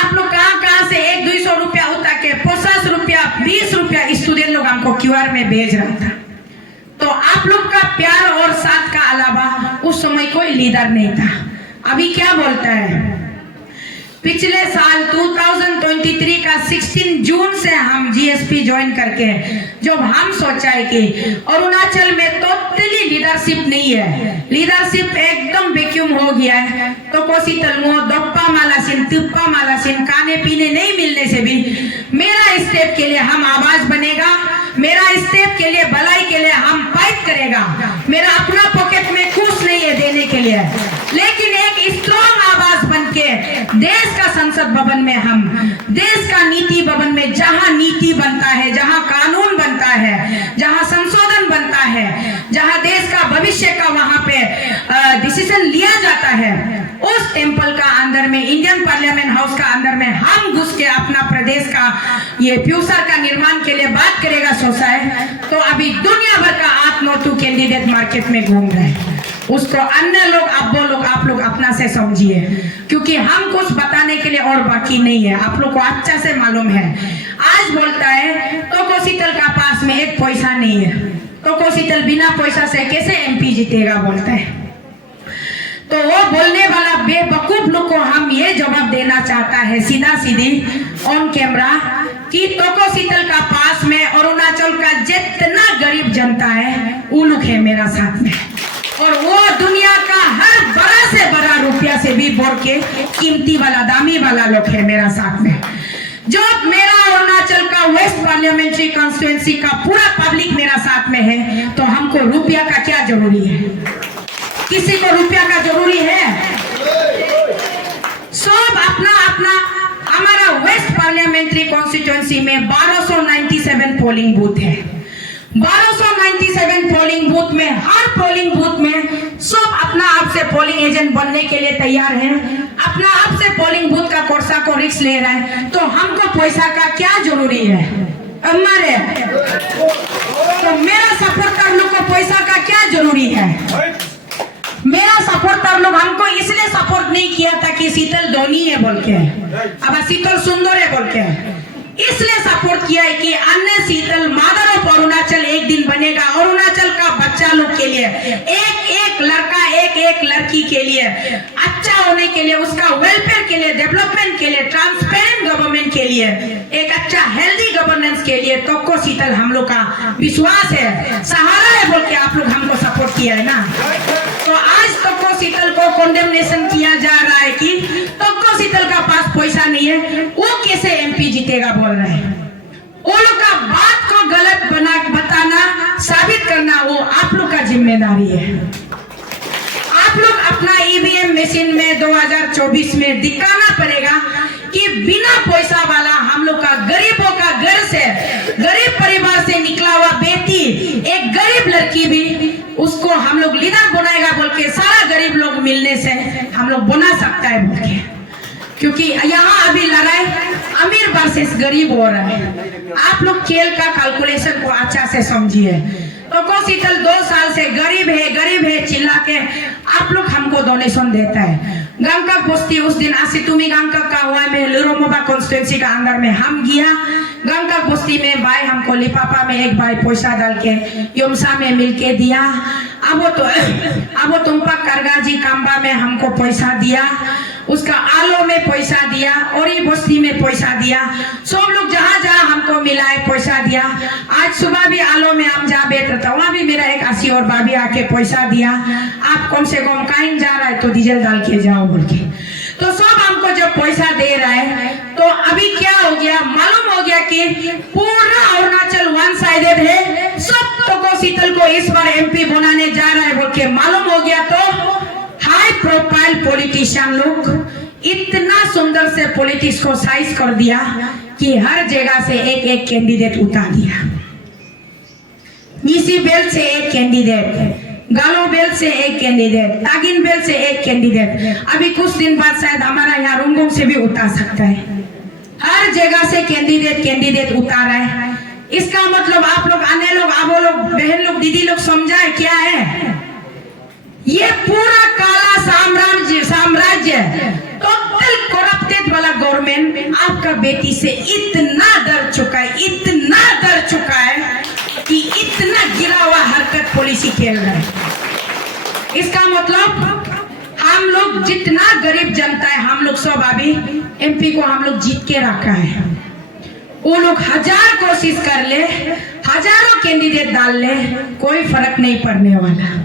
आप लोग कहाँ से 100-200 रुपया उठा के 50 रुपया 20 रुपया स्टूडेंट लोग हमको QR में भेज रहा था। तो आप लोग का प्यार और साथ का अलावा उस समय कोई लीडर नहीं था। अभी क्या बोलता है, पिछले साल 2023 का 16 जून से हम जीएसपी ज्वाइन करके जब हम सोचा है कि अरुणाचल में टोटली लीडरशिप नहीं है, लीडरशिप एकदम वैक्यूम हो गया है, तो कोसी तलमो दप्पा मालासिन तुप्पा मालासिन खाने पीने नहीं मिलने से भी मेरा स्टेट के लिए हम आवाज बनेगा, मेरा स्टेट के लिए, भलाई के लिए हम फाइट करेगा। मेरा अपना पॉकेट में कुछ नहीं है देने के लिए, लेकिन एक स्ट्रॉन्ग आवाज बन के देश का संसद भवन में, हम देश का नीति भवन में, जहां नीति बनता है, जहां कानून बनता है, जहां संशोधन बनता है, जहां देश का भविष्य का वहां पे डिसीजन लिया जाता है, उस टेम्पल का अंदर में, इंडियन पार्लियामेंट हाउस का अंदर में हम घुस के अपना प्रदेश का ये फ्यूचर का निर्माण के लिए बात करेगा सोचा है, तो अभी दुनिया भर का 8-9 कैंडिडेट मार्केट में घूम रहे हैं। उसको अन्य लोग, आप लोग अपना से समझिए, क्योंकि हम कुछ बताने के लिए और बाकी नहीं है, आप लोग को अच्छा से मालूम है। आज बोलता है तो कोशीतल का पास में एक पैसा नहीं है, तो कोशीतल बिना पैसा से कैसे एमपी जीतेगा बोलता है। तो वो बोलने वाला बेवकूफ लोग को हम ये जवाब देना चाहता है सीधा सीधी ऑन कैमरा कि कोशीतल का पास में अरुणाचल का जितना गरीब जनता है वो लोग है मेरा साथ में, और वो दुनिया का हर बड़ा से बड़ा रुपया से भी बढ़ के कीमती वाला, दामी वाला लोग है मेरा साथ में। जो मेरा अरुणाचल का वेस्ट पार्लियामेंट्री कॉन्स्टिट्यूएंसी का पूरा पब्लिक मेरा साथ में है, तो हमको रुपया का क्या जरूरी है? किसी को रुपया का जरूरी है? सब अपना अपना। हमारा वेस्ट पार्लियामेंट्री कॉन्स्टिट्यूएंसी में 1297 पोलिंग बूथ है। 1297 पोलिंग बूथ में, हर पोलिंग बूथ में सब अपना आप से पोलिंग एजेंट बनने के लिए तैयार है, अपना आप से पोलिंग बूथ का कोर्सा को रिस्क ले रहा है, तो हमको पैसा का क्या जरूरी है? हमारे तो मेरा सपोर्टर लोग को पैसा का क्या जरूरी है? मेरा सपोर्टर लोग हमको इसलिए सपोर्ट नहीं किया था कि शीतल धोनी है बोल के, अब शीतल सुंदर है बोल के, इसलिए सपोर्ट किया है कि अन्य शीतल मदर ऑफ अरुणाचल एक दिन बनेगा। अरुणाचल का बच्चा लोग के लिए, एक एक लड़का, एक एक लड़की के लिए अच्छा होने के लिए, उसका वेलफेयर के लिए, डेवलपमेंट के लिए, ट्रांसपेरेंट गवर्नमेंट के लिए, एक अच्छा हेल्दी गवर्नेंस के लिए तो शीतल हम लोग का विश्वास है, सहारा है बोल के आप लोग हमको सपोर्ट किया है ना। तो आज तो शीतल को कंडेमनेशन किया जा रहा है कि तो शीतल का पास पैसा नहीं है, वो कैसे एमपी जीतेगा बोल रहे हैं। वो लोग का बात को गलत बना बताना, साबित करना वो आप लोग का जिम्मेदारी है। आप लोग अपना ईवीएम मशीन में 2024 में दिखाना पड़ेगा कि बिना पैसा वाला हम लोग का गरीबों का घर से, गरीब परिवार से निकला हुआ बेटी, एक गरीब लड़की भी उसको हम लोग लीडर बनाएगा बोल के, सारा गरीब लोग मिलने से हम लोग बना सकता है बोल के, क्योंकि यहाँ अभी लड़ाई अमीर वर्सेस गरीब हो रहा है। आप लोग खेल का कैलकुलेशन को अच्छा से समझिए। तो शीतल 2 साल से गरीब है चिल्ला के आप लोग हमको डोनेशन देता है। गंगक बस्ती उस दिन आसितुमी गंगक का हुआ में लुरोमोबा कॉन्स्टिट्यूएंसी का अंदर में हम गया गंगक बस्ती में, भाई हमको लिपापा में एक भाई पैसा डाल के योमसा में मिलके दिया। अब तुम्पा करगाजी काम्बा में हमको पैसा दिया, उसका आलो में पैसा दिया, और ये बस्ती में पैसा दिया, सब लोग जहाँ जहाँ हमको मिला है पैसा दिया। आज सुबह भी आलो में हम जहाँ बैठ रहा था वहाँ भी मेरा एक 80 और भाभी आके पैसा दिया, आप कम से कम कहीं जा रहा है तो डीजल डाल के जाओ बोल के। तो सब हमको जब पैसा दे रहा है, तो अभी क्या हो गया, मालूम हो गया कि पूरा अरुणाचल वन साइडेड है, सब तो शीतल को इस बार एमपी बनाने जा रहा है बोल के मालूम हो गया। तो हाई प्रोफाइल पॉलिटिशियन लोग इतना सुंदर से पॉलिटिक्स को साइज कर दिया कि हर जगह से एक एक कैंडिडेट उतार दिया। नीसी बेल्ट से एक कैंडिडेट, गालो बेल्ट से एक कैंडिडेट, तागिन बेल्ट से एक कैंडिडेट, अभी कुछ दिन बाद शायद हमारा यहाँ रुंगोंग से भी उतार सकता है। हर जगह से कैंडिडेट उतार रहा है। इसका मतलब आप लोग, अन्य लोग, आबो लोग, बहन लोग, दीदी लोग समझाए क्या है? ये पूरा काला साम्राज्य टोटल करप्टेड वाला गवर्नमेंट आपका बेटी से इतना डर चुका है कि इतना गिरा हुआ हरकत पॉलिसी खेल रहा है। इसका मतलब हम लोग जितना गरीब जनता है, हम लोग सब अभी एमपी को हम लोग जीत के रखा है। वो लोग 1000 कोशिश कर ले, हजारों कैंडिडेट डाल ले, कोई फर्क नहीं पड़ने वाला।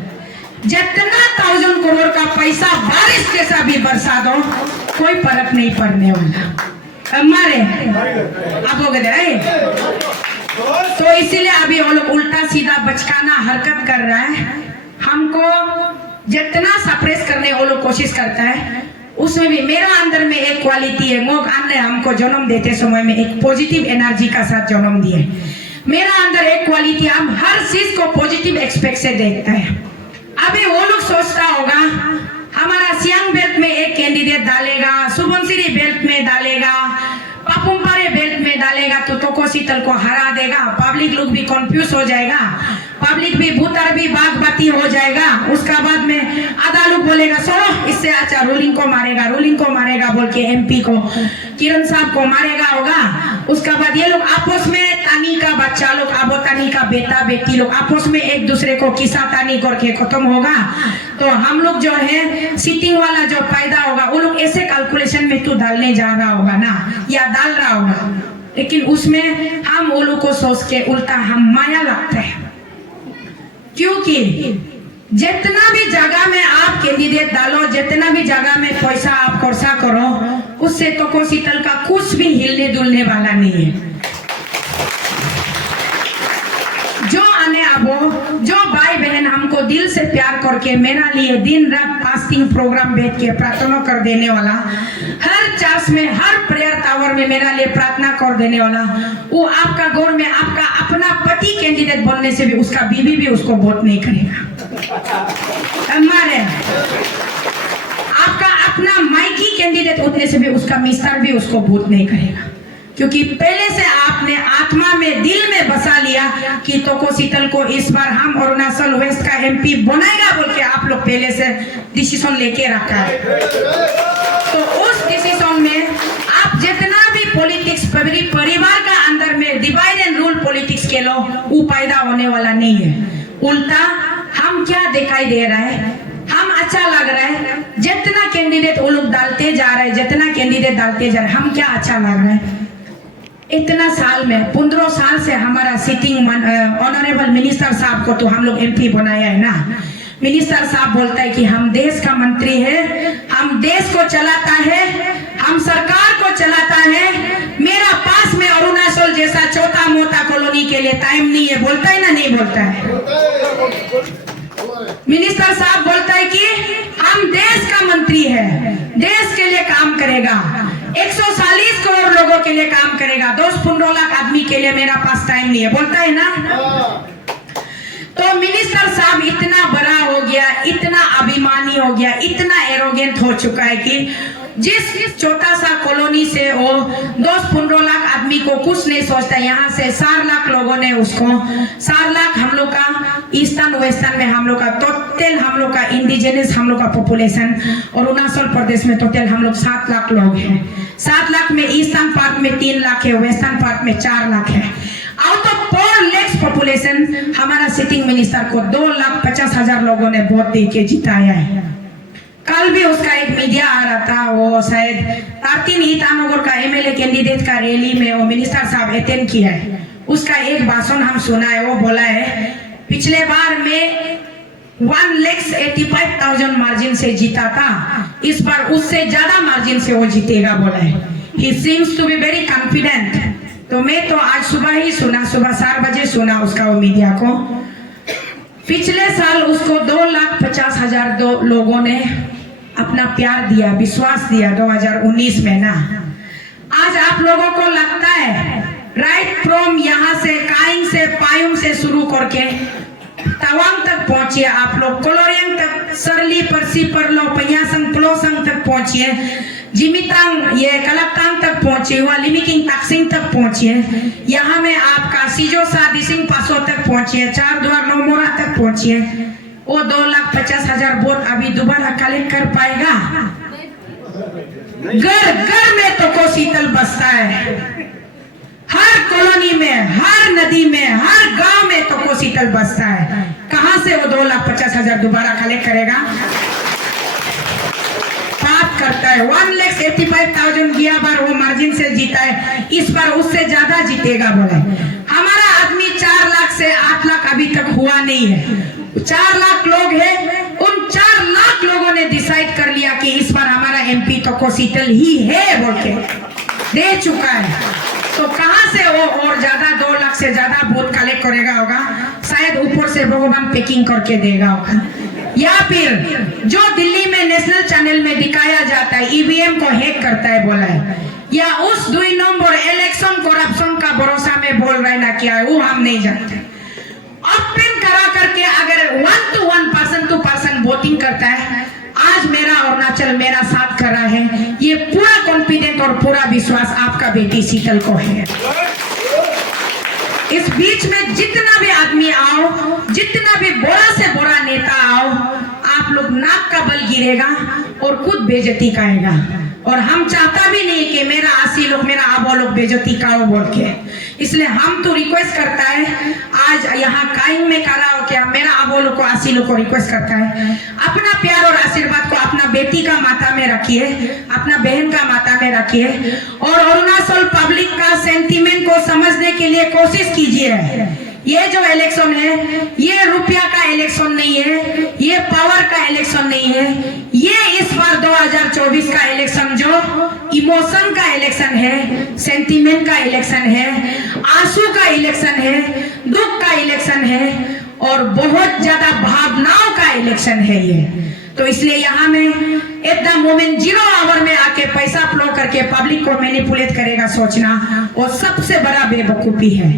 जितना 1000 करोड़ का पैसा बारिश जैसा भी बरसा दो, कोई फर्क नहीं पड़ने वाला। हमारे अब हो गए तो इसीलिए अभी वो लोग उल्टा सीधा बचकाना हरकत कर रहा है। हमको जितना सप्रेस करने वो लोग कोशिश करता है, उसमें भी मेरा अंदर में एक क्वालिटी है। मोग अन्य हमको जन्म देते समय में एक पॉजिटिव एनर्जी का साथ जन्म दिए। मेरा अंदर एक क्वालिटी, हम हर चीज को पॉजिटिव एक्सपेक्ट से देखता है। अभी वो लोग सोचता होगा हमारा सियांग बेल्ट में एक कैंडिडेट डालेगा, सुबनसिरी बेल्ट में डालेगा, पापुमपारे बेल्ट में डालेगा तो तोको शीतल को हरा देगा। पब्लिक लोग भी कंफ्यूज हो जाएगा, पब्लिक भी भूतर भी बागबाती हो जाएगा। उसका बाद में आधा लोग बोलेगा सोलो इससे अच्छा रूलिंग को मारेगा बोल के एमपी को किरण साहब को मारेगा होगा। उसका बाद ये लोग आपस में तानी का बच्चा लोग, आबो तानी का बेटा बेटी लोग आपस में एक दूसरे को किसा तानी करके खत्म होगा। तो हम लोग जो है सीटिंग वाला जो पैदा होगा वो लोग ऐसे कैलकुलेशन में तो डालने जा रहा होगा ना, या डाल रहा होगा, लेकिन उसमें हम वो लोग को सोच के उल्टा हम माया लगता है। क्योंकि जितना भी जगह में आप कैंडिडेट डालो, जितना भी जगह में पैसा आप खर्चा करो, उससे तो को शीतल का कुछ भी हिलने डुलने वाला नहीं है। जो आने आबो जो भाई बहन हमको दिल से प्यार करके मेरा लिए दिन रात फास्टिंग प्रोग्राम बैठ के प्रार्थना कर देने वाला, हर चर्च में हर प्रेयर टावर में मेरा लिए प्रार्थना कर देने वाला, वो आपका गौर में आपका अपना पति कैंडिडेट बनने से भी उसका बीवी भी उसको वोट नहीं करेगा। हमारे आपका अपना माइकी कैंडिडेट होने से भी उसका मिस्टर भी उसको वोट नहीं करेगा। क्योंकि पहले से आपने आत्मा में दिल में बसा लिया कि तोको शीतल को इस बार हम अरुणाचल वेस्ट का एमपी बनाएगा बोल के आप लोग पहले से डिसीजन लेके रखा है। तो उस डिसीजन में आप जितना भी पॉलिटिक्स परिवार का अंदर में डिवाइड एंड रूल पॉलिटिक्स के लो, वो पैदा होने वाला नहीं है। उल्टा हम क्या दिखाई दे रहा है, हम अच्छा लग रहा है जितना कैंडिडेट वो लोग डालते जा रहे हैं, जितना कैंडिडेट डालते जा रहे हैं, हम क्या अच्छा लग रहा है। इतना साल में 15 साल से हमारा सिटिंग ऑनरेबल मिनिस्टर साहब को तो हम लोग एमपी बनाया है ना। मिनिस्टर साहब बोलता है कि हम देश का मंत्री है, हम देश को चलाता है, हम सरकार को चलाता है, मेरा पास में अरुणाचल जैसा छोटा मोटा कॉलोनी के लिए टाइम नहीं है। बोलता है ना, नहीं बोलता है। मिनिस्टर साहब बोलता है कि हम देश का मंत्री है, देश के लिए काम करेगा, 140 करोड़ लोगों के लिए काम करेगा, 10-15 लाख आदमी के लिए मेरा पास टाइम नहीं है। बोलता है ना। तो मिनिस्टर साहब इतना बड़ा हो गया, इतना अभिमानी हो गया, इतना एरोगेंट हो चुका है कि जिस छोटा सा कॉलोनी से वो 10-15 लाख आदमी को कुछ नहीं सोचता, यहाँ से 4 लाख लोगों ने उसको 4 लाख हम लोग का ईस्टर्न वेस्टर्न में हम लोग का टोटल हम लोग का इंडिजिनस हम लोग का पॉपुलेशन अरुणाचल प्रदेश में टोटल हम लोग 7 लाख लोग हैं। 7 लाख में ईस्टर्न पार्ट में 3 लाख है, वेस्टर्न पार्ट में 4 लाख है। आउट ऑफ 4 लाख पॉपुलेशन हमारा सिटिंग मिनिस्टर को 2,50,000 लोगों ने वोट दे के जिताया है। कल भी उसका एक मीडिया आ रहा था, वो शायद तारतीन ईटानगर का एमएलए कैंडिडेट का रैली में वो मिनिस्टर साहब अटेंड किया है। उसका एक भाषण हम सुना है, वो बोला है पिछले बार में 1,85,000 मार्जिन से जीता था, इस बार उससे ज्यादा मार्जिन से वो जीतेगा बोला है। He seems to be very confident. तो मैं तो आज सुबह ही सुना, सुबह 4 बजे सुना उसका वो मीडिया को। पिछले साल उसको 2,50,000 लोगों ने अपना प्यार दिया, विश्वास दिया 2019 में ना। आज आप लोगों को लगता है राइट फ्रॉम यहाँ से काइंग से पायुम से शुरू करके तवांग तक पहुंचिए आप लोग, कोलोरियंग तक, सरली परसी परलो पयासंग प्लोसंग तक पहुंचिए, जिमितांग ये कलकतांग तक पहुंचे हुआ, लिमिकिंग तकसिंग तक पहुंचिए, यहाँ में आपका सीजो सादिसिंग पासो तक पहुंचिए, 4 द्वार नोमोरा तक पहुंचिए। वो 2,50,000 वोट अभी दोबारा कलेक्ट कर पाएगा? घर घर में तो को शीतल बसता है, हर कॉलोनी में, हर नदी में, हर गांव में तो को शीतल बसता है। कहां से वो 2,50,000 दोबारा कलेक्ट करेगा? बात करता है 1,85,000 गया बार वो मार्जिन से जीता है, इस बार उससे ज्यादा जीतेगा बोला। हमारा आदमी 4 लाख से 8 लाख अभी तक हुआ नहीं है, 4 लाख लोग हैं। उन 4 लाख लोगों ने डिसाइड कर लिया कि इस बार हमारा एमपी तो को शीतल ही है बोल के दे चुका है। तो कहाँ से वो और ज्यादा 2 लाख से ज्यादा वोट कलेक्ट करेगा होगा? शायद ऊपर से भगवान पैकिंग करके देगा होगा, या फिर जो दिल्ली में नेशनल चैनल में दिखाया जाता है ईवीएम को हैक करता है बोला है, या उस 2 नंबर इलेक्शन करप्शन का भरोसा में बोल रहा है ना क्या है, वो हम नहीं जानते। ओपन करा करके अगर 1 to 1 person to person voting करता है, आज मेरा अरुणाचल मेरा साथ कर रहा है, ये पूरा कॉन्फिडेंट और पूरा विश्वास आपका बेटी शीतल को है। इस बीच में जितना भी आदमी आओ, जितना भी बोरा से बोरा नेता आओ, आप लोग नाक का बल गिरेगा और खुद बेइज्जती खाएगा। और हम चाहता भी नहीं कि मेरा आसी लोग मेरा आबो लोग बेइज्जती खाओ बोल के। इसलिए हम तो रिक्वेस्ट करता है, आज यहाँ काइंग में खड़ा हो क्या मेरा आबो लोग को आसी लोग को रिक्वेस्ट करता है, अपना प्यार और आशीर्वाद को अपना बेटी का माथा में रखिए, अपना बहन का माथा में रखिए, और अरुणाचल पब्लिक का सेंटीमेंट को समझने के लिए कोशिश कीजिए। ये जो इलेक्शन है, ये रुपया का इलेक्शन नहीं है, ये पावर का इलेक्शन नहीं है, ये इस बार 2024 का इलेक्शन जो इमोशन का इलेक्शन है, सेंटीमेंट का इलेक्शन है, आंसू का इलेक्शन है, दुख का इलेक्शन है, और बहुत ज्यादा भावनाओं का इलेक्शन है ये। तो इसलिए यहाँ में एट द मोमेंट 0 आवर में आके पैसा फ्लो करके पब्लिक को मैनिपुलेट करेगा सोचना, वो सबसे बड़ा बेवकूफी है।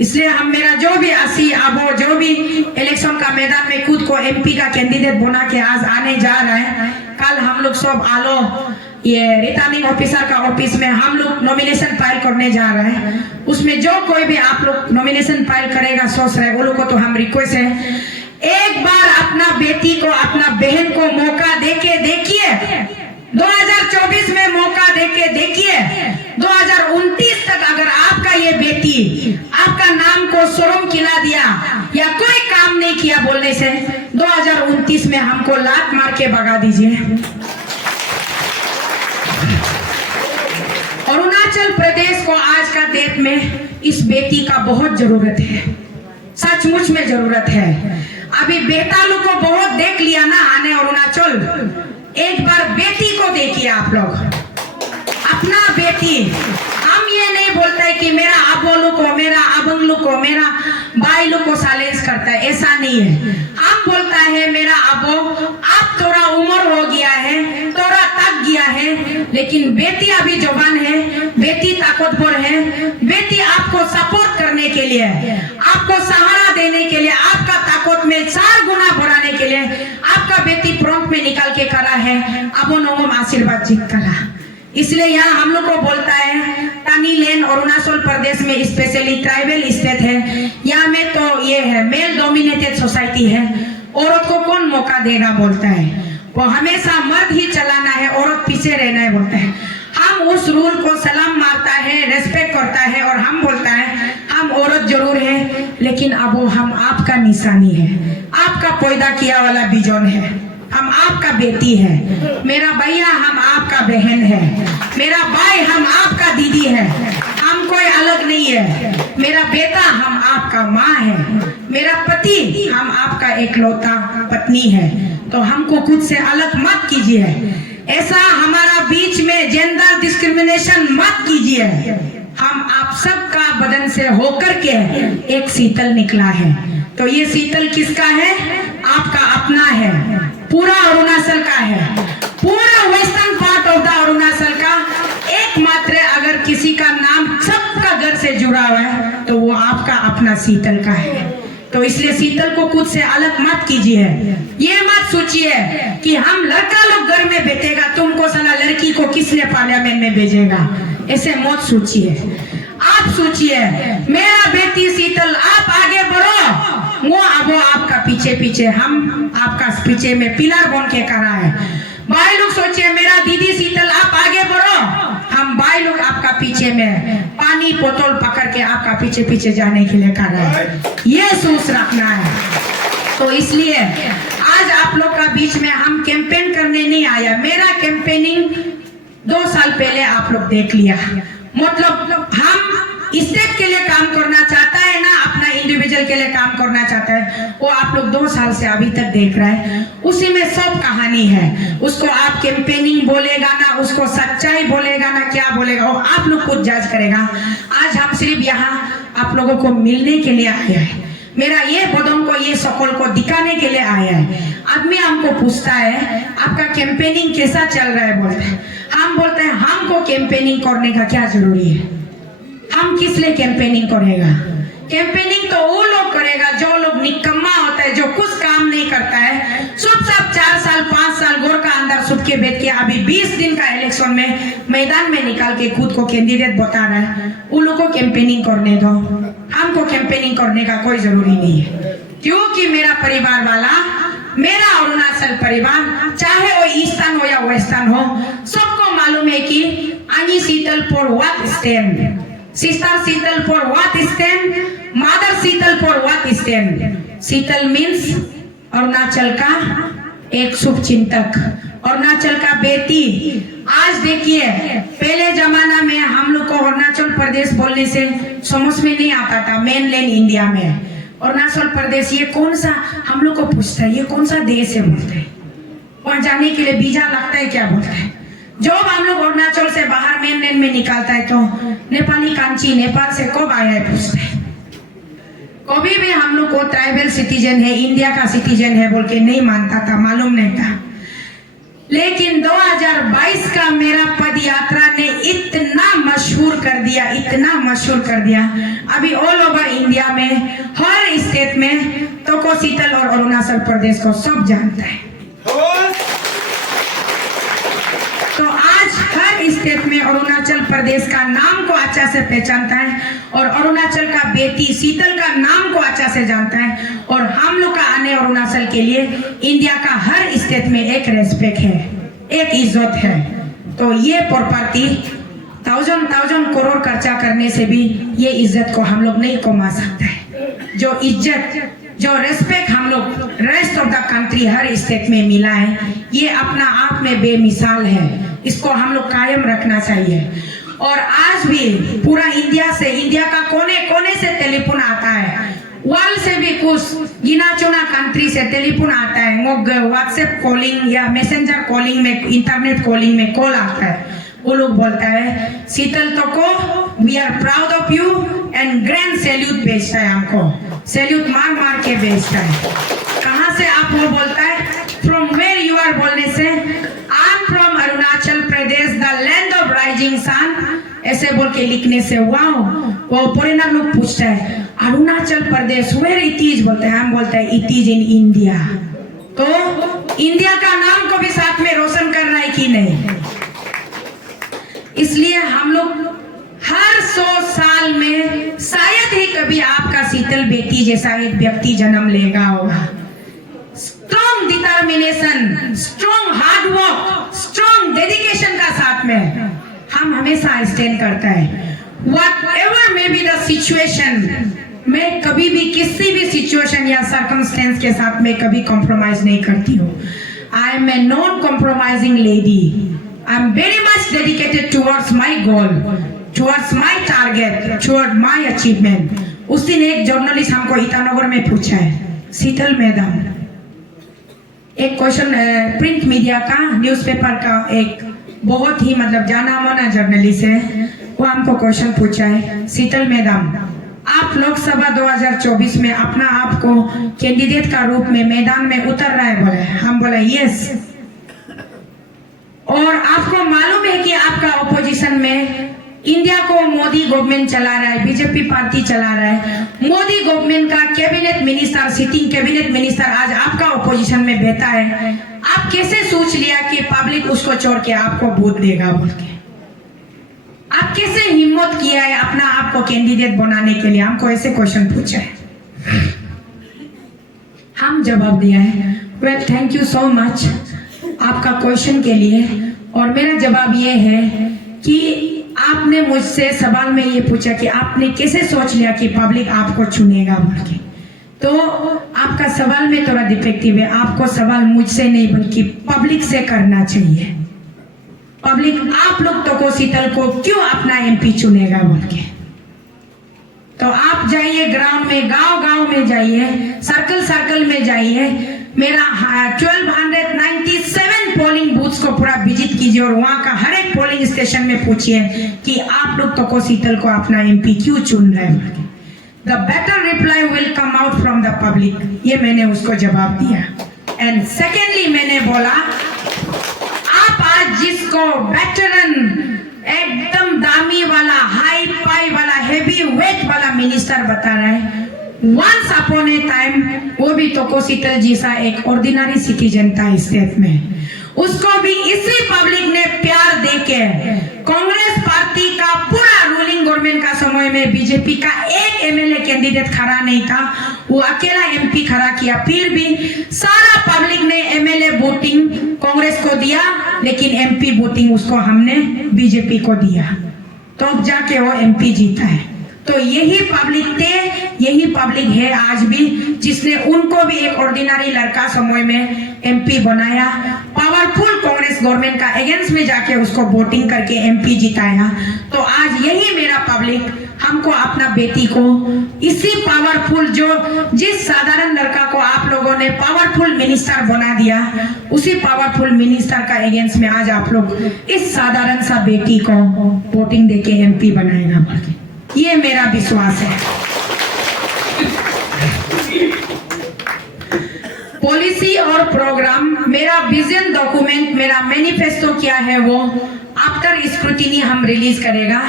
इसलिए हम मेरा जो भी आसी आबो जो भी इलेक्शन का मैदान में खुद को एमपी का कैंडिडेट बना के आज आने जा रहा है, कल हम लोग सब आलो ये रिटर्निंग ऑफिसर का ऑफिस में हम लोग नॉमिनेशन फाइल करने जा रहे हैं। उसमें जो कोई भी आप लोग नॉमिनेशन फाइल करेगा सोच रहे वो लोग को तो हम रिक्वेस्ट है, एक बार अपना बेटी को अपना बहन को मौका देके देखिए, 2024 में मौका देके देखिए, 2029 तक अगर आपका ये बेटी आपका नाम को शोरूम खिला दिया या कोई काम नहीं किया बोलने से, 2029 में हमको लात मार के भगा दीजिए। अरुणाचल प्रदेश को आज का डेट में इस बेटी का बहुत जरूरत है, सचमुच में जरूरत है। अभी बेटा लोग को बहुत देख लिया ना आने अरुणाचल, एक बार बेटी को देखिए आप लोग, अपना बेटी। हम ये नहीं बोलते है कि मेरा अबोलू को मेरा अबंगलू को मेरा बाइलू को साइलेंस करता है, ऐसा नहीं है। हम बोलता है मेरा अबो अब थोड़ा उम्र हो गया है, थोड़ा थक गया है, लेकिन बेटी अभी जवान है, बेटी ताकतवर है, बेटी आपको सपोर्ट करने के लिए, आपको सहारा देने के लिए, आपका ताकत में 4 गुना बढ़ाने के लिए आपका बेटी फ्रंट में निकल के खड़ा है। अबो नोम आशीर्वाद जीत करा। इसलिए यहाँ हम लोग को बोलता है तमिलनाडु अरुणाचल प्रदेश में स्पेशली ट्राइबल स्टेट है, यहाँ में तो ये है मेल डोमिनेटेड सोसाइटी है, औरत को कौन मौका देगा बोलता है, वो हमेशा मर्द ही चलाना है, औरत पीछे रहना है बोलता है। हम उस रूल को सलाम मारता है, रेस्पेक्ट करता है, और हम बोलता है हम औरत जरूर है, लेकिन अब वो हम आपका निशानी है, आपका पैदा किया वाला विजन है, हम आपका बेटी है, मेरा भैया हम आपका बहन है, मेरा भाई हम आपका दीदी है, हम कोई अलग नहीं है, मेरा बेटा हम आपका माँ है, मेरा पति हम आपका एकलौता पत्नी है। तो हमको खुद से अलग मत कीजिए, ऐसा हमारा बीच में जेंडर डिस्क्रिमिनेशन मत कीजिए। हम आप सबका बदन से होकर के एक शीतल निकला है, तो ये शीतल किसका है? आपका अपना है, पूरा अरुणाचल का है, पूरा western part of the Arunachal का। एकमात्र अगर किसी का नाम सबका घर से जुड़ा हुआ है तो वो आपका अपना शीतल का है। तो इसलिए शीतल को खुद से अलग मत कीजिए, ये मत सोचिए कि हम लड़का लोग घर में बैठेगा, तुमको साला लड़की को किसने पार्लियामेंट में भेजेगा, ऐसे मत सोचिए। आप सोचिए मेरा बेटी शीतल आप आगे बढ़ो, वो अब आपका पीछे पीछे, हम आपका पीछे में पिलर बन के खड़ा है। भाई लोग सोचिए मेरा दीदी शीतल आप आगे बढ़ो, हम भाई लोग आपका पीछे में पानी बोतल पकड़ के आपका पीछे पीछे जाने के लिए खड़ा है, ये सोच रखना है। तो इसलिए आज आप लोग का बीच में हम कैंपेन करने नहीं आया, मेरा कैंपेनिंग 2 साल पहले आप लोग देख लिया। मतलब हम स्टेट के लिए काम करना चाहता है ना, अपना इंडिविजुअल शीतल के लिए काम करना चाहता है, वो आप लोग 2 साल से अभी तक देख रहे हैं, उसी में सब कहानी है। उसको आप कैंपेनिंग बोलेगा ना, उसको सच्चाई बोलेगा ना, क्या बोलेगा वो आप लोग खुद जज करेगा। आज हम सिर्फ यहाँ आप लोगों को मिलने के लिए आया है, मेरा ये बदन को, ये सकल को दिखाने के लिए आया है। आदमी हमको पूछता है आपका कैंपेनिंग कैसा चल रहा है, बोलते हैं। हम बोलते हैं हमको कैंपेनिंग करने का क्या जरूरी है, हम किस लिए कैंपेनिंग करेगा। कैंपेनिंग तो वो लोग करेगा जो लोग निकम्मा होता है, जो कुछ काम नहीं करता है, सब 4 साल 5 साल गोर का अंदर सुट के बैठ के अभी 20 दिन का इलेक्शन में मैदान में निकाल के खुद को कैंडिडेट बता रहा है, उन लोग को कैंपेनिंग करने दो। हमको कैंपेनिंग करने का कोई जरूरी नहीं है, क्योंकि मेरा परिवार वाला, मेरा अरुणाचल परिवार, चाहे वो ईस्टर्न हो या वेस्टर्न हो, सबको मालूम है कि आनी Sheetal for what stand, sister Sheetal for what stand, mother Sheetal for what stand. Sheetal means Arunachal का एक शुभ चिंतक, अरुणाचल का बेटी। आज देखिए, पहले जमाना में हम लोग को अरुणाचल प्रदेश बोलने से समझ में नहीं आता था। मेनलैंड इंडिया में अरुणाचल प्रदेश ये कौन सा, हम लोग को पूछता है ये कौन सा देश है, बोलते हैं। वहां जाने के लिए वीजा लगता है क्या, बोलते हैं। जब हम लोग अरुणाचल से बाहर मेनलैंड में निकालता है तो नेपाली कांची, नेपाल से कब आया है पूछते हैं। कभी भी हम लोग को ट्राइबल सिटीजन है, इंडिया का सिटीजन है बोल के नहीं मानता था, मालूम नहीं था। लेकिन 2022 का मेरा पद यात्रा ने इतना मशहूर कर दिया, इतना मशहूर कर दिया, अभी ऑल ओवर इंडिया में हर स्टेट में तोको शीतल और अरुणाचल प्रदेश को सब जानता है। तो आज हर स्टेट में अरुणाचल प्रदेश का नाम को अच्छा से पहचानता है, और अरुणाचल का बेटी शीतल का नाम को अच्छा से जानता है। और हम लोग का आने अरुणाचल के लिए इंडिया का हर स्टेट में एक रेस्पेक्ट है, एक इज्जत है। तो ये प्रॉपर्टी 1000 करोड़ खर्चा करने से भी ये इज्जत को हम लोग नहीं कमा सकते हैं। जो इज्जत, जो रेस्पेक्ट हम लोग rest of the country her state में मिला है, ये अपना आप में बेमिसाल है। इसको हम लोग कायम रखना चाहिए। और आज भी पूरा इंडिया से, इंडिया का कोने कोने से टेलीफोन आता है, वर्ल्ड से भी कुछ गिना चुना कंट्री से टेलीफोन आता है, व्हाट्सएप कॉलिंग या मैसेंजर कॉलिंग में, इंटरनेट कॉलिंग में कॉल आता है। वो लोग बोलता है शीतल तो को we are proud of you and grand salute भेजता है, हमको सैल्यूट मार मार के भेजता है। कहाँ से आप वो बोलता है, फ्रॉम वेयर यू आर बोलने से, I am from Arunachal Pradesh the land of rising sun, ऐसे बोल के लिखने से वाओ, वो फॉरेनर लोग पूछता है Arunachal Pradesh where it is, बोलते हैं। हम बोलते हैं इट इज इन इंडिया। तो इंडिया का नाम को भी साथ में रोशन कर रहा है कि नहीं। इसलिए हम लोग हर 100 साल में शायद ही कभी आपका शीतल बेटी जैसा एक व्यक्ति जन्म लेगा होगा। Strong determination, strong hard work, strong dedication का साथ में हम हमेशा स्टैंड करता है। Whatever may be the situation, मैं कभी भी किसी भी सिचुएशन या सर्कमस्टेंस के साथ में कभी कॉम्प्रोमाइज नहीं करती हूँ। I am a non-compromising lady. I am very much dedicated towards my goal, towards my target, towards my achievement. उस दिन एक जर्नलिस्ट हमको ईटानगर में पूछा है, शीतल मैडम, एक क्वेश्चन, प्रिंट मीडिया का, न्यूज़पेपर का एक बहुत ही मतलब जाना माना जर्नलिस्ट है, वो हमको क्वेश्चन पूछा है, शीतल मैडम आप लोकसभा 2024 में अपना आप को कैंडिडेट का रूप में मैदान में उतर रहा है, बोले। हम बोले यस, और आपको मालूम है कि आपका ऑपोजिशन में इंडिया को मोदी गवर्नमेंट चला रहा है, बीजेपी पार्टी चला रहा है। मोदी गवर्नमेंट का cabinet minister, sitting cabinet minister आज आपका ऑपोजिशन में बैठा है। आप कैसे सोच लिया कि पब्लिक उसको छोड़ के आपको वोट देगा बोल के? आप कैसे हिम्मत किया है अपना आप को कैंडिडेट बनाने के लिए? हमको ऐसे क्वेश्चन पूछा है, हम जवाब दिया है well thank you so much आपका क्वेश्चन के लिए। और मेरा जवाब ये है कि आपने मुझसे सवाल में ये पूछा कि आपने कैसे सोच लिया कि पब्लिक आपको चुनेगा बोल के, तो आपका सवाल में थोड़ा डिफेक्टिव है। आपको सवाल मुझसे नहीं बल्कि पब्लिक से करना चाहिए। पब्लिक आप लोग तो को शीतल को क्यों अपना एमपी चुनेगा बोल के, तो आप जाइए ग्राउंड में, गांव गांव में जाइए, सर्कल सर्कल में जाइए, मेरा 1297 पोलिंग बूथ्स को पूरा विजिट कीजिए और वहां का हर एक पोलिंग स्टेशन में पूछिए कि आप लोग तोको शीतल को अपना एमपी क्यों चुन रहे हैं। The better reply will come out from the public, ये मैंने उसको जवाब दिया। एंड सेकेंडली मैंने बोला आप आज जिसको वेटरन एकदम दामी वाला, हाई पाई वाला, हेवी वेट वाला मिनिस्टर बता रहे हैं, वंस अपॉन ए टाइम वो भी तोको शीतल जैसा एक ऑर्डिनरी सिटीजन था स्टेट में, उसको भी इसी पब्लिक ने प्यार देके कांग्रेस पार्टी का पूरा रूलिंग गवर्नमेंट का समय में बीजेपी का एक एमएलए कैंडिडेट खड़ा नहीं था, वो अकेला एमपी खड़ा किया, फिर भी सारा पब्लिक ने एमएलए वोटिंग कांग्रेस को दिया, लेकिन एमपी वोटिंग उसको हमने बीजेपी को दिया, तो जाके वो एमपी जीता है। तो यही पब्लिक थे, यही पब्लिक है आज भी, जिसने उनको भी एक ऑर्डिनरी लड़का समय में एमपी बनाया, पावरफुल कांग्रेस गवर्नमेंट का अगेंस्ट में जाके उसको वोटिंग करके एमपी जिताया। तो आज यही मेरा पब्लिक हमको अपना बेटी को इसी पावरफुल, जो जिस साधारण लड़का को आप लोगों ने पावरफुल मिनिस्टर बना दिया, उसी पावरफुल मिनिस्टर का अगेंस्ट में आज आप लोग इस साधारण सा बेटी को वोटिंग देके एमपी बनाएगा, ये मेरा विश्वास है। पॉलिसी और प्रोग्राम, मेरा विजन डॉक्यूमेंट, मेरा मैनिफेस्टो क्या है वो आफ्टर स्क्रूटिनी हम रिलीज करेगा।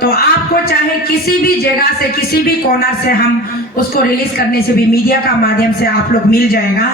तो आपको चाहे किसी भी जगह से, किसी भी कॉर्नर से हम उसको रिलीज करने से भी मीडिया का माध्यम से आप लोग मिल जाएगा।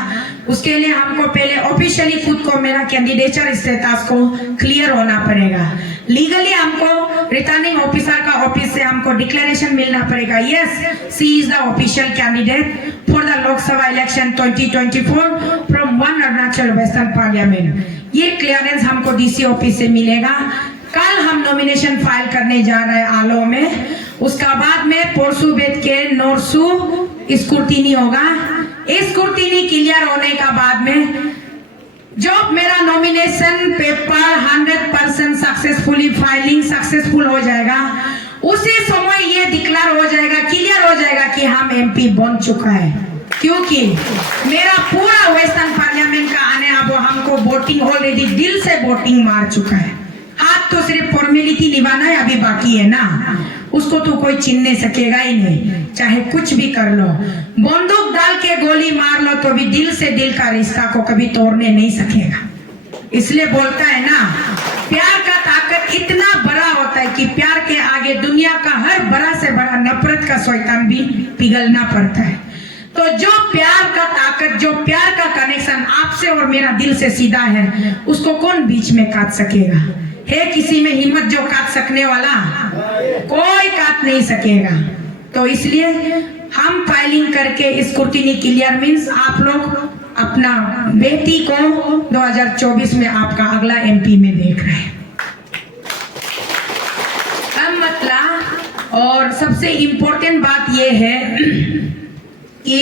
उसके लिए हमको पहले ऑफिशियली खुद को मेरा कैंडिडेचर स्टेटस को क्लियर होना पड़ेगा, लीगली हमको रिटर्निंग ऑफिसर का ऑफिस से हमको डिक्लेरेशन मिलना पड़ेगा, yes she is the official candidate for the Lok Sabha election 2024 from 1 Arunachal western parliament. ये क्लियरेंस हमको डीसी ऑफिस से मिलेगा। कल हम नॉमिनेशन फाइल करने जा रहे हैं आलो में, उसका बाद में पोरसू बेद के नोरसू स्क्रूटिनी होगा। स्क्रूटिनी क्लियर होने का बाद में जो मेरा nomination paper 100% successfully filing successful हो जाएगा, उसी समय ये डिक्लेयर हो जाएगा, क्लियर हो जाएगा कि हम एमपी बन चुका है, क्योंकि मेरा पूरा वेस्टर्न पार्लियामेंट का आने अब हमको वोटिंग ऑलरेडी दिल से वोटिंग मार चुका है। हाथ तो सिर्फ फॉर्मेलिटी निभाना है, अभी बाकी है ना, उसको तो कोई छीन नहीं सकेगा ही नहीं, चाहे कुछ भी कर लो, बंदूक डाल के गोली मार लो तो भी दिल से दिल का रिश्ता को कभी तोड़ने नहीं सकेगा। इसलिए बोलता है ना, प्यार का ताकत इतना बड़ा होता है कि प्यार के आगे दुनिया का हर बड़ा से बड़ा नफरत का शैतान भी पिघलना पड़ता है। तो जो प्यार का ताकत, जो प्यार का कनेक्शन आपसे और मेरा दिल से सीधा है, उसको कौन बीच में काट सकेगा? है किसी में हिम्मत जो काट सकने वाला? कोई काट नहीं सकेगा। तो इसलिए हम फाइलिंग करके स्क्रूटिनी क्लियर मीन्स आप लोग अपना बेटी को 2024 में आपका अगला एमपी में देख रहे हैं। अब मतलब और सबसे इम्पोर्टेंट बात यह है कि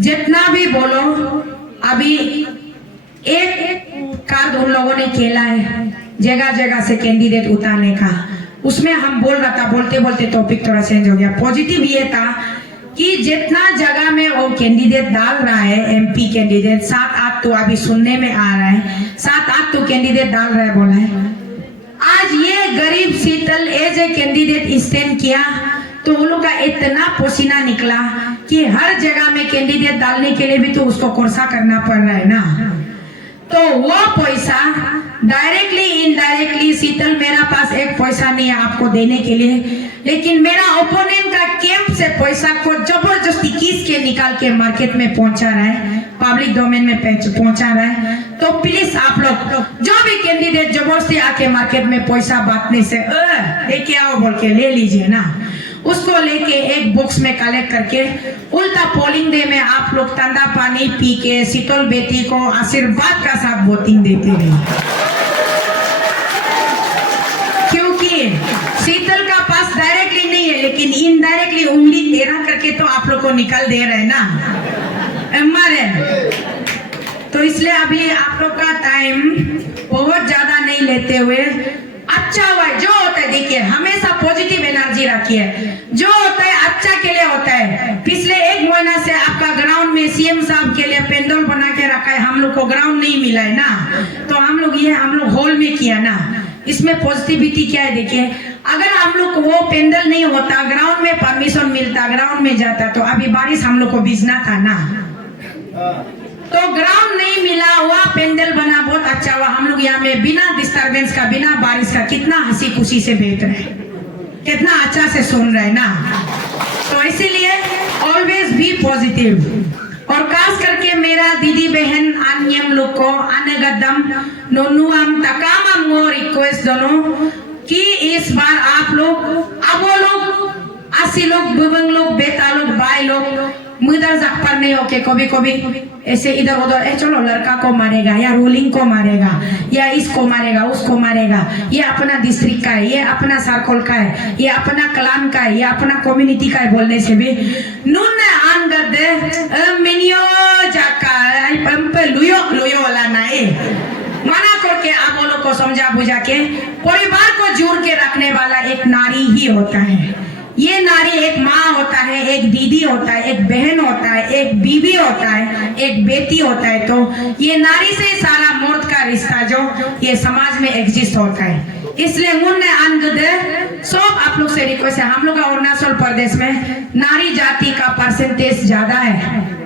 जितना भी बोलो, अभी एक कार्ड उन लोगों ने खेला है जगह जगह से कैंडिडेट उतारने का, उसमें हम बोल रहा था, बोलते बोलते टॉपिक थोड़ा चेंज हो गया। पॉजिटिव ये था कि जितना जगह में वो कैंडिडेट डाल रहा है, एमपी कैंडिडेट 7-8 तो अभी सुनने में आ रहा है, 7-8 तो कैंडिडेट डाल रहा है बोला है। आज ये गरीब शीतल एज ए कैंडिडेट स्टैंड किया तो उन लोग का इतना पसीना निकला कि हर जगह में कैंडिडेट डालने के लिए भी तो उसको कोर्सा करना पड़ रहा है ना। तो वो पैसा डायरेक्टली इनडायरेक्टली, शीतल मेरा पास एक पैसा नहीं है आपको देने के लिए, लेकिन मेरा ओपोनेंट का कैंप से पैसा को जबरदस्ती खींच के निकाल के मार्केट में पहुंचा रहा है, पब्लिक डोमेन में पहुंचा रहा है। तो प्लीज आप लोग जो भी कैंडिडेट जबरदस्ती आके मार्केट में पैसा बांटने से लेके आओ बोल के ले लीजिए ना, उसको लेके एक बॉक्स में कलेक्ट करके उल्टा पोलिंग डे में आप लोग ठंडा पानी पी के शीतल बेटी को आशीर्वाद का साथ वोटिंग देते रहे, क्योंकि शीतल का पास डायरेक्टली नहीं है लेकिन इनडायरेक्टली उंगली टेढ़ा करके तो आप लोग को निकाल दे रहे ना हमारे। तो इसलिए अभी आप लोग का टाइम बहुत ज्यादा नहीं लेते हुए, अच्छा हुआ जो होता है देखिए, हमेशा पॉजिटिव एनर्जी रखिए, जो होता है अच्छा के लिए होता है। पिछले 1 महीना से आपका ग्राउंड में सीएम साहब के लिए पेंडल बना के रखा है, हम लोग को ग्राउंड नहीं मिला है ना, तो हम लोग हॉल में किया ना। इसमें पॉजिटिविटी क्या है देखिए, अगर हम लोग को वो पेंडल नहीं होता, ग्राउंड में परमिशन मिलता, ग्राउंड में जाता, तो अभी बारिश हम लोग को भिजना था ना। तो ग्राउंड नहीं मिला, हुआ पेंडल बना, बहुत अच्छा हुआ। हम लोग यहाँ में बिना डिस्टरबेंस का, बिना बारिश का कितना हंसी खुशी से बैठ रहे हैं, कितना अच्छा से सुन रहे हैं ना। तो इसीलिए ऑलवेज बी पॉजिटिव। और खास करके मेरा दीदी बहन अन्यम लोग को अनगदम नोनुआम तकामम को रिक्वेस्ट दोनों कि इस बार आप लोग, अब वो लोग आसी लोग, बुबंग लोग, बेटा लोग, भाई लोग मुदर जक पर नहीं होके कभी कभी ऐसे इधर उधर चलो लड़का को मारेगा या रूलिंग को मारेगा या इसको मारेगा उसको मारेगा, ये अपना डिस्ट्रिक्ट का है, ये अपना सर्कल का है, ये अपना क्लान का है, ये अपना कम्युनिटी का है बोलने से भी नून आनगद मिनियो जाका पंप लुयो लुयो वाला ना है। मना करके आप वो लोग को समझा बुझा के परिवार को जोड़ के रखने वाला एक नारी ही होता है। ये नारी एक माँ होता है, एक दीदी होता है, एक बहन होता है, एक बीवी होता है, एक बेटी होता है। तो ये नारी से सारा मर्द का रिश्ता जो ये समाज में एग्जिस्ट होता है। इसलिए मुन्ने अनगद सब आप लोग से रिक्वेस्ट है, हम लोग का अरुणाचल प्रदेश में नारी जाति का परसेंटेज ज्यादा है,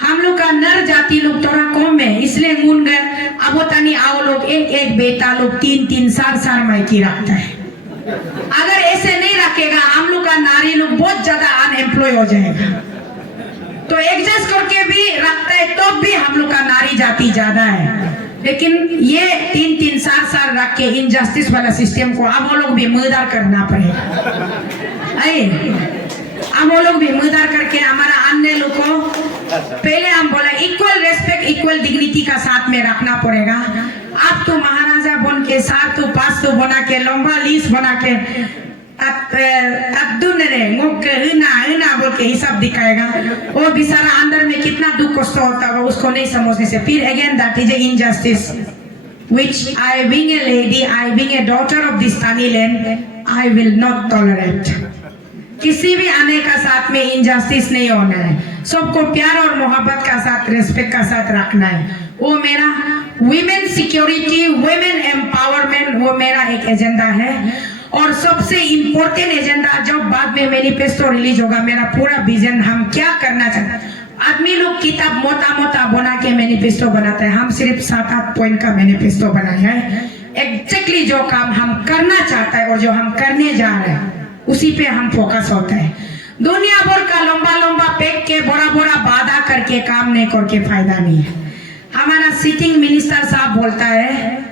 हम लोग का नर जाति लोग थोड़ा कम है। इसलिए मुन गए अब तनी आओ लोग एक एक बेटा लोग 3-3 4 मायकी रखता है। अगर ऐसे नहीं रखेगा हम लोग का नारी लोग बहुत ज्यादा अनएम्प्लॉय हो जाएगा। तो एडजस्ट करके भी रखता है तो भी हम लोग का नारी जाति ज्यादा है। लेकिन ये 3-3 4 रख के इनजस्टिस वाला सिस्टम को अब वो लोग भी मुद्दार करना पड़ेगा। अब वो लोग भी मुद्दार करके हमारा अन्य लोग को पहले हम बोला इक्वल रेस्पेक्ट, इक्वल डिग्निटी का साथ में रखना पड़ेगा। आप तो महाराजा बन के 7 तो 5 तो बना के लंबा लिस्ट बना के बोल के हिसाब दिखाएगा, वो बेचारा अंदर में कितना दुख कष्ट होता है उसको नहीं समझने से फिर again that is injustice which I being a lady, I being a daughter of this tiny land, I will not tolerate। किसी भी आने का साथ में इनजस्टिस नहीं होना है, सबको प्यार और मोहब्बत का साथ, रेस्पेक्ट का साथ रखना है। वो मेरा वुमेन सिक्योरिटी, वुमेन एम्पावरमेंट, वो मेरा एक एजेंडा है। और सबसे इम्पोर्टेंट एजेंडा जब बाद में मैनिफेस्टो रिलीज होगा, मेरा पूरा विजन हम क्या करना चाहते हैं। आदमी लोग किताब मोटा मोटा बना के मैनिफेस्टो बनाते हैं, हम सिर्फ 7-8 पॉइंट का मैनिफेस्टो बनाया है। एग्जैक्टली जो काम हम करना चाहता है और जो हम करने जा रहे हैं उसी पे हम फोकस होता है। दुनिया भर का लंबा लंबा पैक के बड़ा बड़ा वादा करके काम नहीं करके फायदा नहीं है। हमारा सिटिंग मिनिस्टर साहब बोलता है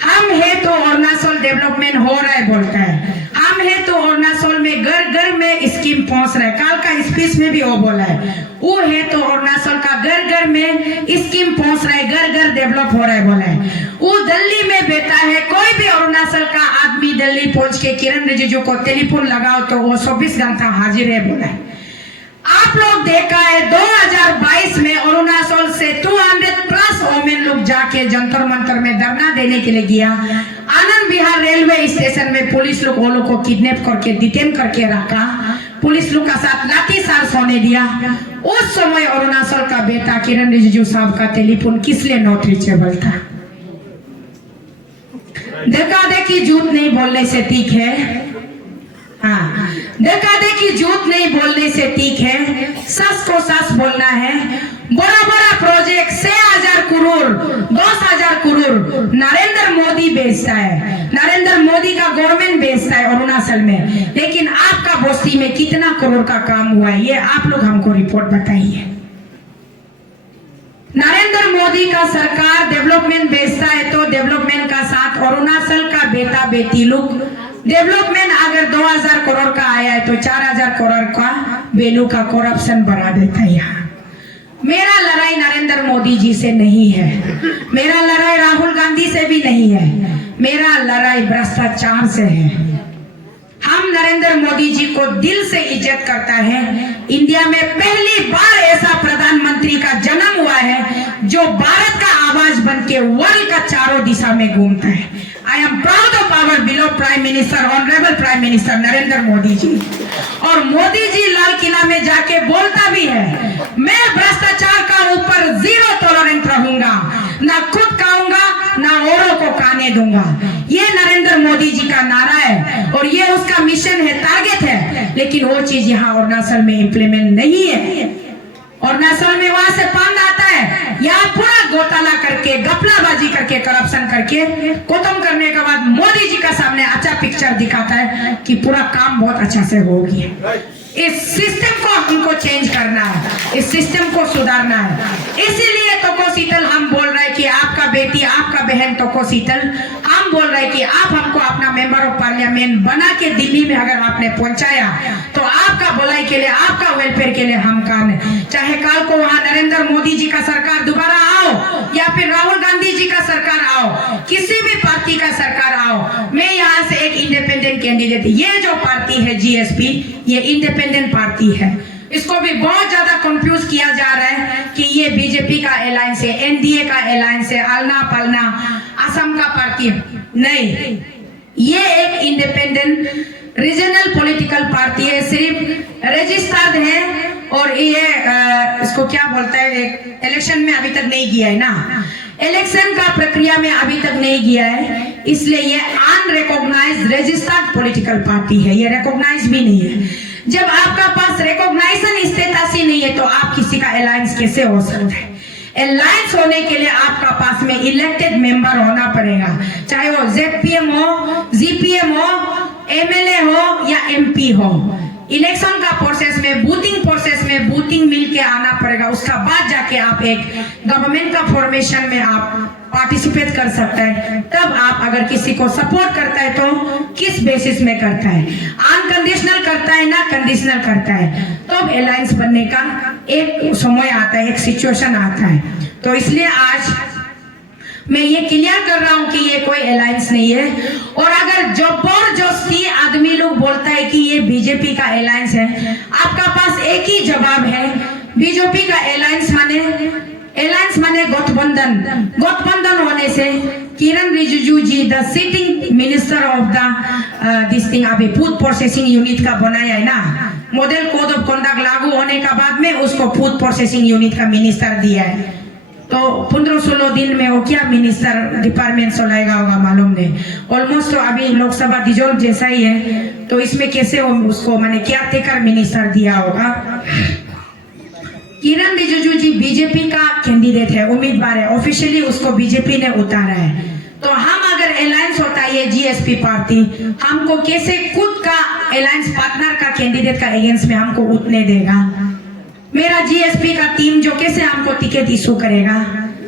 हम है तो अरुणाचल डेवलपमेंट हो रहा है, बोलता है हम है तो अरुणाचल में घर घर में स्कीम पहुंच रहा है। कल का स्पीच में भी वो बोला है, वो है तो अरुणाचल का घर घर में स्कीम पहुंच रहा है, घर घर डेवलप हो रहा है बोला है। वो दिल्ली में बैठा है, कोई भी अरुणाचल का आदमी दिल्ली पहुंच के किरण रिजिजू को टेलीफोन लगाओ तो वो 24 घंटा हाजिर है बोला है। आप लोग देखा है 2022 में अरुणाचल से 200+ वोमेन लोग जाके जंतर मंतर में धरना देने के लिए गया। आनंद विहार रेलवे स्टेशन में पुलिस लोग वो लोग को किडनैप करके डिटेन करके रखा, पुलिस लोग का साथ लाठीचार्ज होने दिया। उस समय अरुणाचल का बेटा किरण रिजिजू साहब का टेलीफोन किस लिए नॉट रीचेबल था। देखा देखी झूठ नहीं बोलने से ठीक है, हाँ देखा देखी झूठ नहीं बोलने से ठीक है, सच को सच बोलना है। बड़ा बड़ा प्रोजेक्ट 6,000 करोड़ 10,000 करोड़ नरेंद्र मोदी बेचता है, नरेंद्र मोदी का गवर्नमेंट बेचता है अरुणाचल में, लेकिन आपका बस्ती में कितना करोड़ का काम हुआ है ये आप लोग हमको रिपोर्ट बताइए। नरेंद्र मोदी का सरकार डेवलपमेंट बेचता है तो डेवलपमेंट का साथ अरुणाचल का बेटा बेटी लोग डेवलपमेंट अगर 2,000 करोड़ का आया है तो 4,000 करोड़ का वैल्यू का करप्शन बढ़ा देता है। यहाँ मेरा लड़ाई नरेंद्र मोदी जी से नहीं है, मेरा लड़ाई राहुल गांधी से भी नहीं है, मेरा लड़ाई भ्रष्टाचार से है। हम नरेंद्र मोदी जी को दिल से इज्जत करता है। इंडिया में पहली बार ऐसा प्रधानमंत्री का जन्म हुआ है जो भारत का आवाज बन के वर्ल्ड का चारों दिशा में घूमता है। I am proud of our beloved Prime Minister, Honorable Prime Minister Narendra Modi ji. और मोदी जी लाल किला में जाके बोलता भी है, मैं भ्रष्टाचार का ऊपर 0 टॉलरेंस रहूंगा, ना खुद खाऊंगा ना औरों को खाने दूंगा। ये नरेंद्र मोदी जी का नारा है और ये उसका मिशन है, टारगेट है, लेकिन वो चीज यहाँ अरुणाचल में इम्प्लीमेंट नहीं है। अरुणाचल में वहां से फंड आता है, यहाँ पूरा घोटाला करके, गपलाबाजी करके, करप्शन करके खत्म करने के बाद मोदी जी का सामने अच्छा पिक्चर दिखाता है कि पूरा काम बहुत अच्छा से हो गया। इस सिस्टम को हमको चेंज करना है, इस सिस्टम को सुधारना है। इसीलिए तोको शीतल हम बोल रहे हैं कि आपका बेटी, आपका बहन तोको शीतल, हम बोल रहे हैं कि आप हमको अपना मेंबर ऑफ पार्लियामेंट बना के दिल्ली में अगर आपने पहुंचाया तो आपका भलाई के लिए, आपका वेलफेयर के लिए हम काम है। चाहे कल को वहां नरेंद्र मोदी जी का सरकार दोबारा आओ या फिर राहुल गांधी जी का सरकार आओ, किसी भी पार्टी का सरकार आओ, मैं यहाँ से एक इंडिपेंडेंट कैंडिडेट, ये जो पार्टी है जीएसपी, ये इंडिपेंडेंट पार्टी है। इसको भी बहुत ज्यादा कंफ्यूज किया जा रहा है कि ये बीजेपी का अलायंस है, एनडीए का अलायंस है, आलना पालना असम का पार्टी है। नहीं, ये एक इंडिपेंडेंट रीजनल पॉलिटिकल पार्टी है, सिर्फ रजिस्टर्ड है और ये इसको क्या बोलता है, इलेक्शन में अभी तक नहीं गया है ना, इलेक्शन का प्रक्रिया में अभी तक नहीं गया है, इसलिए ये अनरिकॉग्नाइज्ड रजिस्टर्ड पॉलिटिकल पार्टी है, ये रिकॉग्नाइज भी नहीं है। जब आपका पास रिकॉग्नाइजेशन स्टेटस ही नहीं है तो आप किसी का अलायंस कैसे हो सकता है? अलायंस होने के लिए आपका पास में इलेक्टेड मेंबर होना पड़ेगा, चाहे वो जेपीएम हो, जीपीएम हो, एमएलए हो या एमपी हो। इलेक्शन का प्रोसेस में, बूथिंग प्रोसेस में बूथिंग मिल के आना पड़ेगा, उसका बाद जाके आप एक गवर्नमेंट का फॉर्मेशन में आप पार्टिसिपेट कर सकता है। तब आप अगर किसी को सपोर्ट करता है तो किस बेसिस में करता है, अनकंडीशनल करता है ना कंडीशनल करता है, तब अलायंस बनने का एक समय आता है, एक सिचुएशन आता है। तो इसलिए आज मैं ये क्लियर कर रहा हूँ कि ये कोई अलायंस नहीं है। और अगर जबरदस्ती आदमी लोग बोलता है कि ये बीजेपी का अलायंस है, आपका पास एक ही जवाब है, बीजेपी का अलायंस माने गठबंधन। गठबंधन होने से Kiren Rijiju ji the sitting minister of the this thing, अभी फूड प्रोसेसिंग यूनिट का बनाया है ना, मॉडल कोड ऑफ कंडक्ट लागू होने का बाद में उसको फूड प्रोसेसिंग यूनिट का मिनिस्टर दिया है। तो 15-16 दिन में वो क्या मिनिस्टर डिपार्टमेंट चलाएगा होगा मालूम नहीं। ऑलमोस्ट तो अभी लोकसभा डिजोल्व जैसा ही है, तो इसमें कैसे उसको माने केयर टेकर मिनिस्टर दिया होगा। किरण रिजिजू जी बीजेपी का कैंडिडेट है, उम्मीदवार है, ऑफिशियली उसको बीजेपी ने उतारा है। तो हम अगर अलायंस होता है ये जीएसपी पार्टी, हमको कैसे खुद का अलायंस पार्टनर का कैंडिडेट का अगेंस्ट में हमको उतने देगा? मेरा जीएसपी का टीम जो कैसे हमको टिकट इशू करेगा?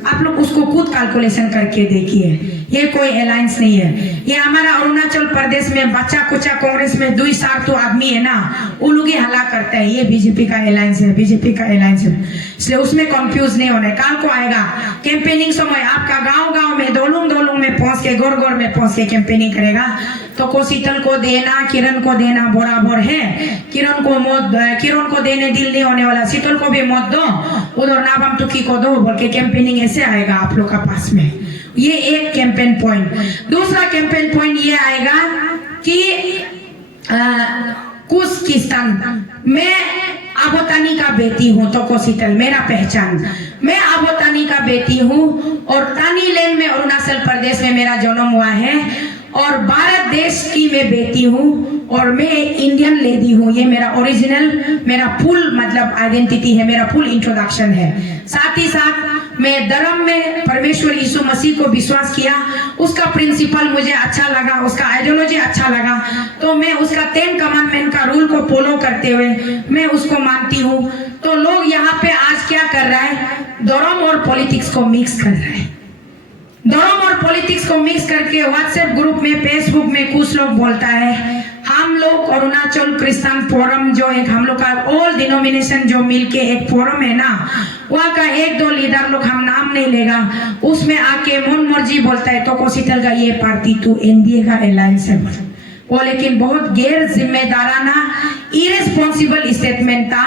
आप लोग उसको खुद कैलकुलेशन करके देखिए, ये कोई अलायंस नहीं है। ये हमारा अरुणाचल प्रदेश में बच्चा कुचा कांग्रेस में 2 सार्थू आदमी है ना, वो लोग ही हला करता है ये बीजेपी का अलायंस है, बीजेपी का अलायंस है। इसलिए उसमें कंफ्यूज नहीं होना है। कल को आएगा कैंपेनिंग समय, आपका गांव में दोलुंग में पहुंच के, गोर में पहुंच के कैंपेनिंग करेगा, तो को शीतल को देना, किरण को देना बराबर है। किरण को देने दिल नहीं होने वाला, शीतल को भी मत दो, उधर नाबम टुकी को दो बोल के कैंपेनिंग ऐसे आएगा आप लोग का पास में। ये एक कैंपेन पॉइंट। दूसरा कैंपेन पॉइंट ये आएगा कि कुस्किस्तान, मैं आबोतानी का बेटी हूँ, तो को शीतल मेरा पहचान, मैं आबोतानी का बेटी हूँ और तानी लैंड में अरुणाचल प्रदेश में मेरा जन्म हुआ है और भारत देश की मैं बेटी हूँ और मैं इंडियन लेडी हूँ। ये मेरा ओरिजिनल, मेरा फुल मतलब आइडेंटिटी है, मेरा फुल इंट्रोडक्शन है। साथ ही साथ मैं धर्म में परमेश्वर यीशु मसीह को विश्वास किया, उसका प्रिंसिपल मुझे अच्छा लगा, उसका आइडियोलॉजी अच्छा लगा, तो मैं उसका 10 कमांडमेंट का रूल को फॉलो करते हुए मैं उसको मानती हूँ। तो लोग यहाँ पे आज क्या कर रहा है, धर्म और पॉलिटिक्स को मिक्स कर रहा है। धर्म और पॉलिटिक्स को मिक्स करके व्हाट्सएप ग्रुप में, फेसबुक में कुछ लोग बोलता है हम लोग अरुणाचल क्रिश्चियन फोरम, जो एक हम लोग का ऑल डिनोमिनेशन जो मिलके एक फोरम है ना, वहाँ का 1-2 लीडर लोग, हम नाम नहीं लेगा, उसमें आके मन मर्जी बोलता है तो को शीतल का ये पार्टी तो एनडीए का अलायंस है वो, लेकिन बहुत गैर जिम्मेदाराना इरेस्पॉन्सिबल स्टेटमेंट था।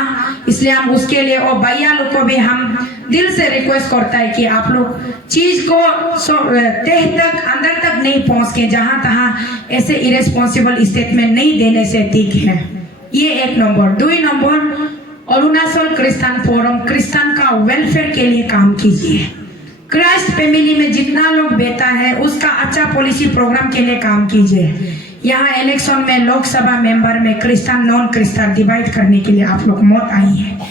इसलिए हम उसके लिए और भैया लोग को भी हम दिल से रिक्वेस्ट करता है कि आप लोग चीज को तह तक, अंदर तक नहीं पहुंच के जहां तहां ऐसे इरेस्पॉन्सिबल स्टेटमेंट नहीं देने से ठीक है। ये 1 number. 2 number, Arunachal Christian forum Christian का वेलफेयर के लिए काम कीजिए। क्राइस्ट फैमिली में जितना लोग बेटा है उसका अच्छा पॉलिसी प्रोग्राम के लिए काम कीजिए। यहाँ इलेक्शन में लोकसभा मेंबर में क्रिश्चियन नॉन क्रिश्चियन डिवाइड करने के लिए आप लोग मत आई है।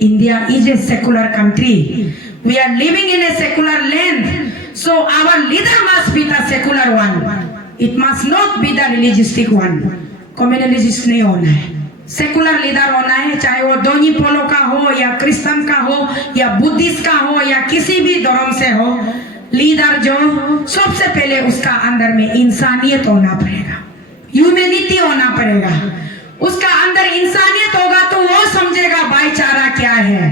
India is a secular country, we are living in a secular land, so our leader must be the secular one, it must not be the religiostic one. Communalist नहीं होना है, सेकुलर लीडर होना है, चाहे वो दोनी पोलो का हो या क्रिश्चियन का हो या बुद्धिस्ट का हो या किसी भी धर्म से हो। लीडर जो सबसे पहले उसका अंदर में इंसानियत होना पड़ेगा, ह्यूमैनिटी होना पड़ेगा। उसका अंदर इंसानियत होगा तो वो समझेगा भाईचारा क्या है,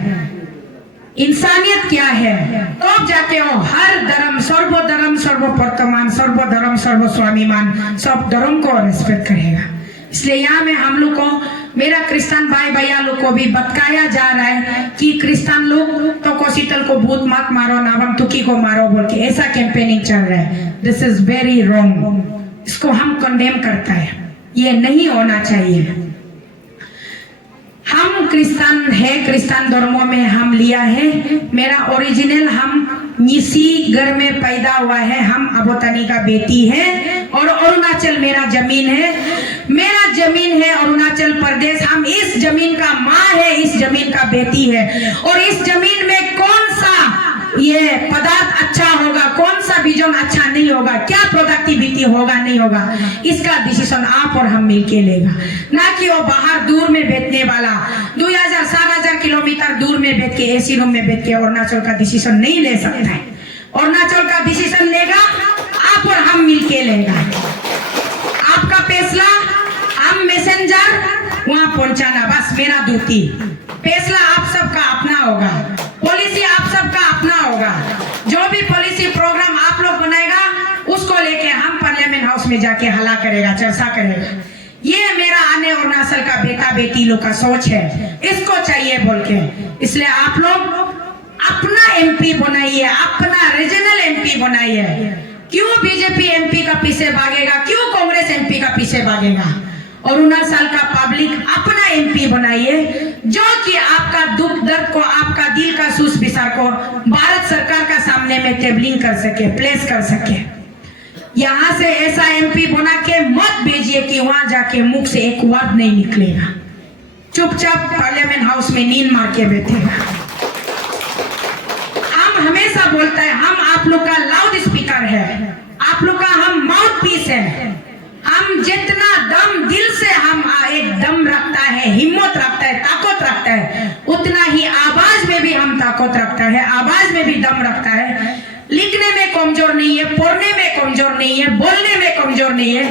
इंसानियत क्या है, तो जाके वो हर धर्म सर्वधर्म सर्वप्रतमान सर्वधर्म सर्वस्वाभिमान सब धर्म को रेस्पेक्ट करेगा। इसलिए यहाँ में हम लोग को, मेरा क्रिश्चियन भाई भैया लोग को भी बताया जा रहा है कि क्रिश्चियन लोग तो कोशितल को भूत मत मारो, नावम तुकी को मारो बोल के ऐसा कैंपेनिंग चल रहा है। दिस इज वेरी रॉन्ग, इसको हम कंडेम करता है, ये नहीं होना चाहिए। हम क्रिश्चियन है, क्रिश्चियन धर्मों में हम लिया है। मेरा ओरिजिनल हम निसी घर में पैदा हुआ है, हम अबोतनी का बेटी है और अरुणाचल मेरा जमीन है, मेरा जमीन है अरुणाचल प्रदेश। हम इस जमीन का माँ है, इस जमीन का बेटी है और इस जमीन में कौन सा ये पदार्थ अच्छा होगा, कौन सा बीजन अच्छा नहीं होगा, क्या प्रोडक्टिविटी होगा नहीं होगा, इसका डिसीजन आप और हम मिलके लेगा, ना कि वो बाहर दूर में बेचने वाला 2000-4000 किलोमीटर दूर में बैठ के एसी रूम में बैठ के अरुणाचल का डिसीजन नहीं ले सकता है। अरुणाचल का डिसीजन लेगा आप और हम मिलके लेगा। आपका फैसला हम मैसेंजर वहां पहुंचाना, बस मेरा ड्यूटी। फैसला आप सबका अपना होगा, पॉलिसी आप सबका अपना होगा। जो भी पॉलिसी प्रोग्राम आप लोग बनाएगा उसको लेके हम पार्लियामेंट हाउस में जाके हल्ला करेगा, चर्चा करेगा। ये मेरा आने अरुणाचल का बेटा बेटी लोग का सोच है, इसको चाहिए बोल के। इसलिए आप लोग अपना एमपी बनाइए, अपना रीजनल एमपी बनाइए। क्यों बीजेपी एमपी का पीछे भागेगा, क्यों कांग्रेस एमपी का पीछे भागेगा? अरुणाचल का पब्लिक अपना एमपी बनाइए जो कि आपका दुख दर्द को, आपका दिल का सूस विचार को भारत सरकार का सामने में टेबलिंग कर सके, प्लेस कर सके। यहाँ से ऐसा एमपी बना के मत भेजिए कि वहां जाके मुख से एक वर्ड नहीं निकलेगा, चुपचाप पार्लियामेंट हाउस में नींद मार के बैठेगा। हम हमेशा बोलता है हम आप लोग का लाउड स्पीकर है, आप लोग का हम माउथ पीस है। हम जितना दम दिल से हम एक दम रखता है, हिम्मत रखता है, ताकत रखता है, उतना ही आवाज में भी हम ताकत रखता है, आवाज में भी दम रखता है। लिखने में कमजोर नहीं है, पढ़ने में कमजोर नहीं है, बोलने में कमजोर नहीं है।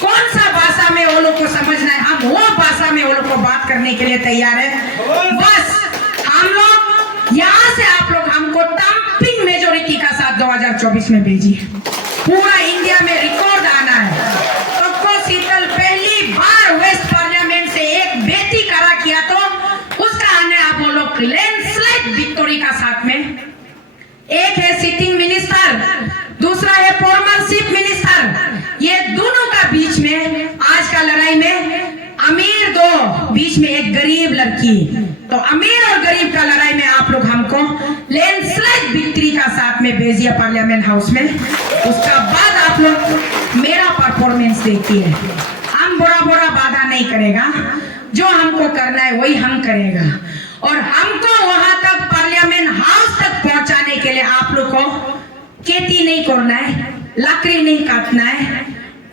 कौन सा भाषा में वो लोग को समझना है, हम वो भाषा में वो लोग को बात करने के लिए तैयार है। बस हम लोग यहाँ से आप लोग हमको टम्पिंग मेजोरिटी का साथ 2024 में भेजिए। पूरा इंडिया में रिकॉर्ड आना है। शीतल पहली बार वेस्ट पार्लियामेंट से एक बेटी खड़ा किया तो उसका आने आप वो लोग लैंडस्लाइड विक्टोरी का साथ में। एक है सिटिंग मिनिस्टर, दूसरा है फॉर्मर चीफ मिनिस्टर। ये दोनों का बीच में आज का लड़ाई में अमीर दो, बीच में एक गरीब लड़की, तो अमीर और गरीब का लड़ाई में आप लोग हमको लैंडस्लाइड विक्ट्री का साथ में भेजिए पार्लियामेंट हाउस में। उसका बाद आप लोग मेरा परफॉर्मेंस देखिए। हम बड़ा बड़ा वादा नहीं करेगा, जो हमको करना है वही हम करेगा और हमको वहां तक पार्लियामेंट हाउस तक पहुंचाने के लिए आप लोग को खेती नहीं करना है, लकड़ी नहीं काटना है,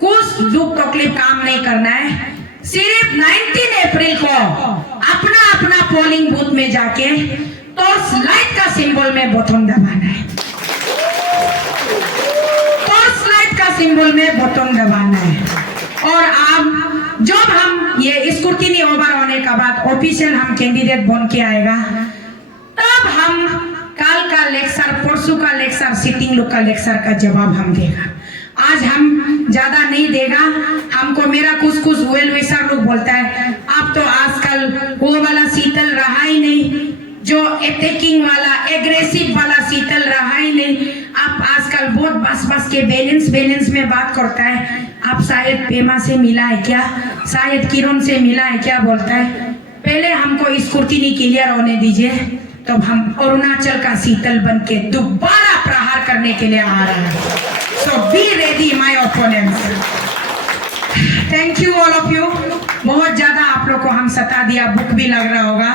कुछ दुख तकलीफ काम नहीं करना है। सिर्फ 19 अप्रैल को अपना अपना पोलिंग बूथ में जाके टॉर्च लाइट का सिंबल में बटन दबाना है, टॉर्च लाइट का सिंबल में बटन दबाना है। और अब जब हम ये स्क्रूटिनी ओवर होने का बाद ऑफिशियल हम कैंडिडेट बन के आएगा, तब हम कल का लेक्चर, परसों का लेक्चर, सिटिंग लोग का लेक्चर का जवाब हम देगा। आज हम ज्यादा नहीं देगा। हमको मेरा कुछ वेल विशर लोग बोलता है आप तो आजकल वो वाला शीतल रहा ही नहीं, जो अटैकिंग वाला एग्रेसिव वाला शीतल रहा ही नहीं। आप आजकल बहुत बस के बैलेंस में बात करता है। आप शायद पेमा से मिला है क्या, शायद किरण से मिला है क्या बोलता है। पहले हमको स्क्रूटिनी क्लियर होने दीजिए, तो हम अरुणाचल का शीतल बन के दोबारा प्रहार करने के लिए आ रहे हैं। So be ready my opponents. Thank you all of you. बहुत ज्यादा आप लोग को हम सता दिया, भूख भी लग रहा होगा,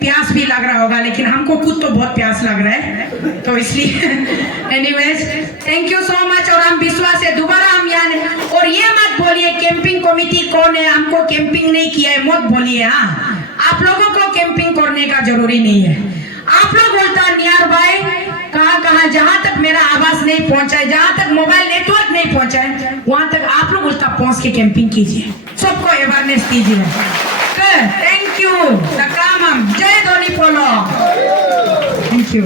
प्यास भी लग रहा होगा, लेकिन हमको खुद तो बहुत प्यास लग रहा है, तो इसलिए anyways thank you so much. और हम विश्वास है दोबारा हम यहाँ, और ये मत बोलिए कैंपिंग कमेटी कौन है, हमको कैंपिंग नहीं किया है मत बोलिए। हाँ, आप लोगों को कैंपिंग करने का जरूरी नहीं है। आप लोग बोलता नियर बाय कहाँ जहां तक मेरा आवाज नहीं पहुंचा है, जहां तक मोबाइल नेटवर्क नहीं पहुंचा है, वहां तक आप लोग उल्टा पहुंच के कैंपिंग कीजिए, सबको अवेयरनेस दीजिए। Thank you. जय धोनी पोलो। Thank you.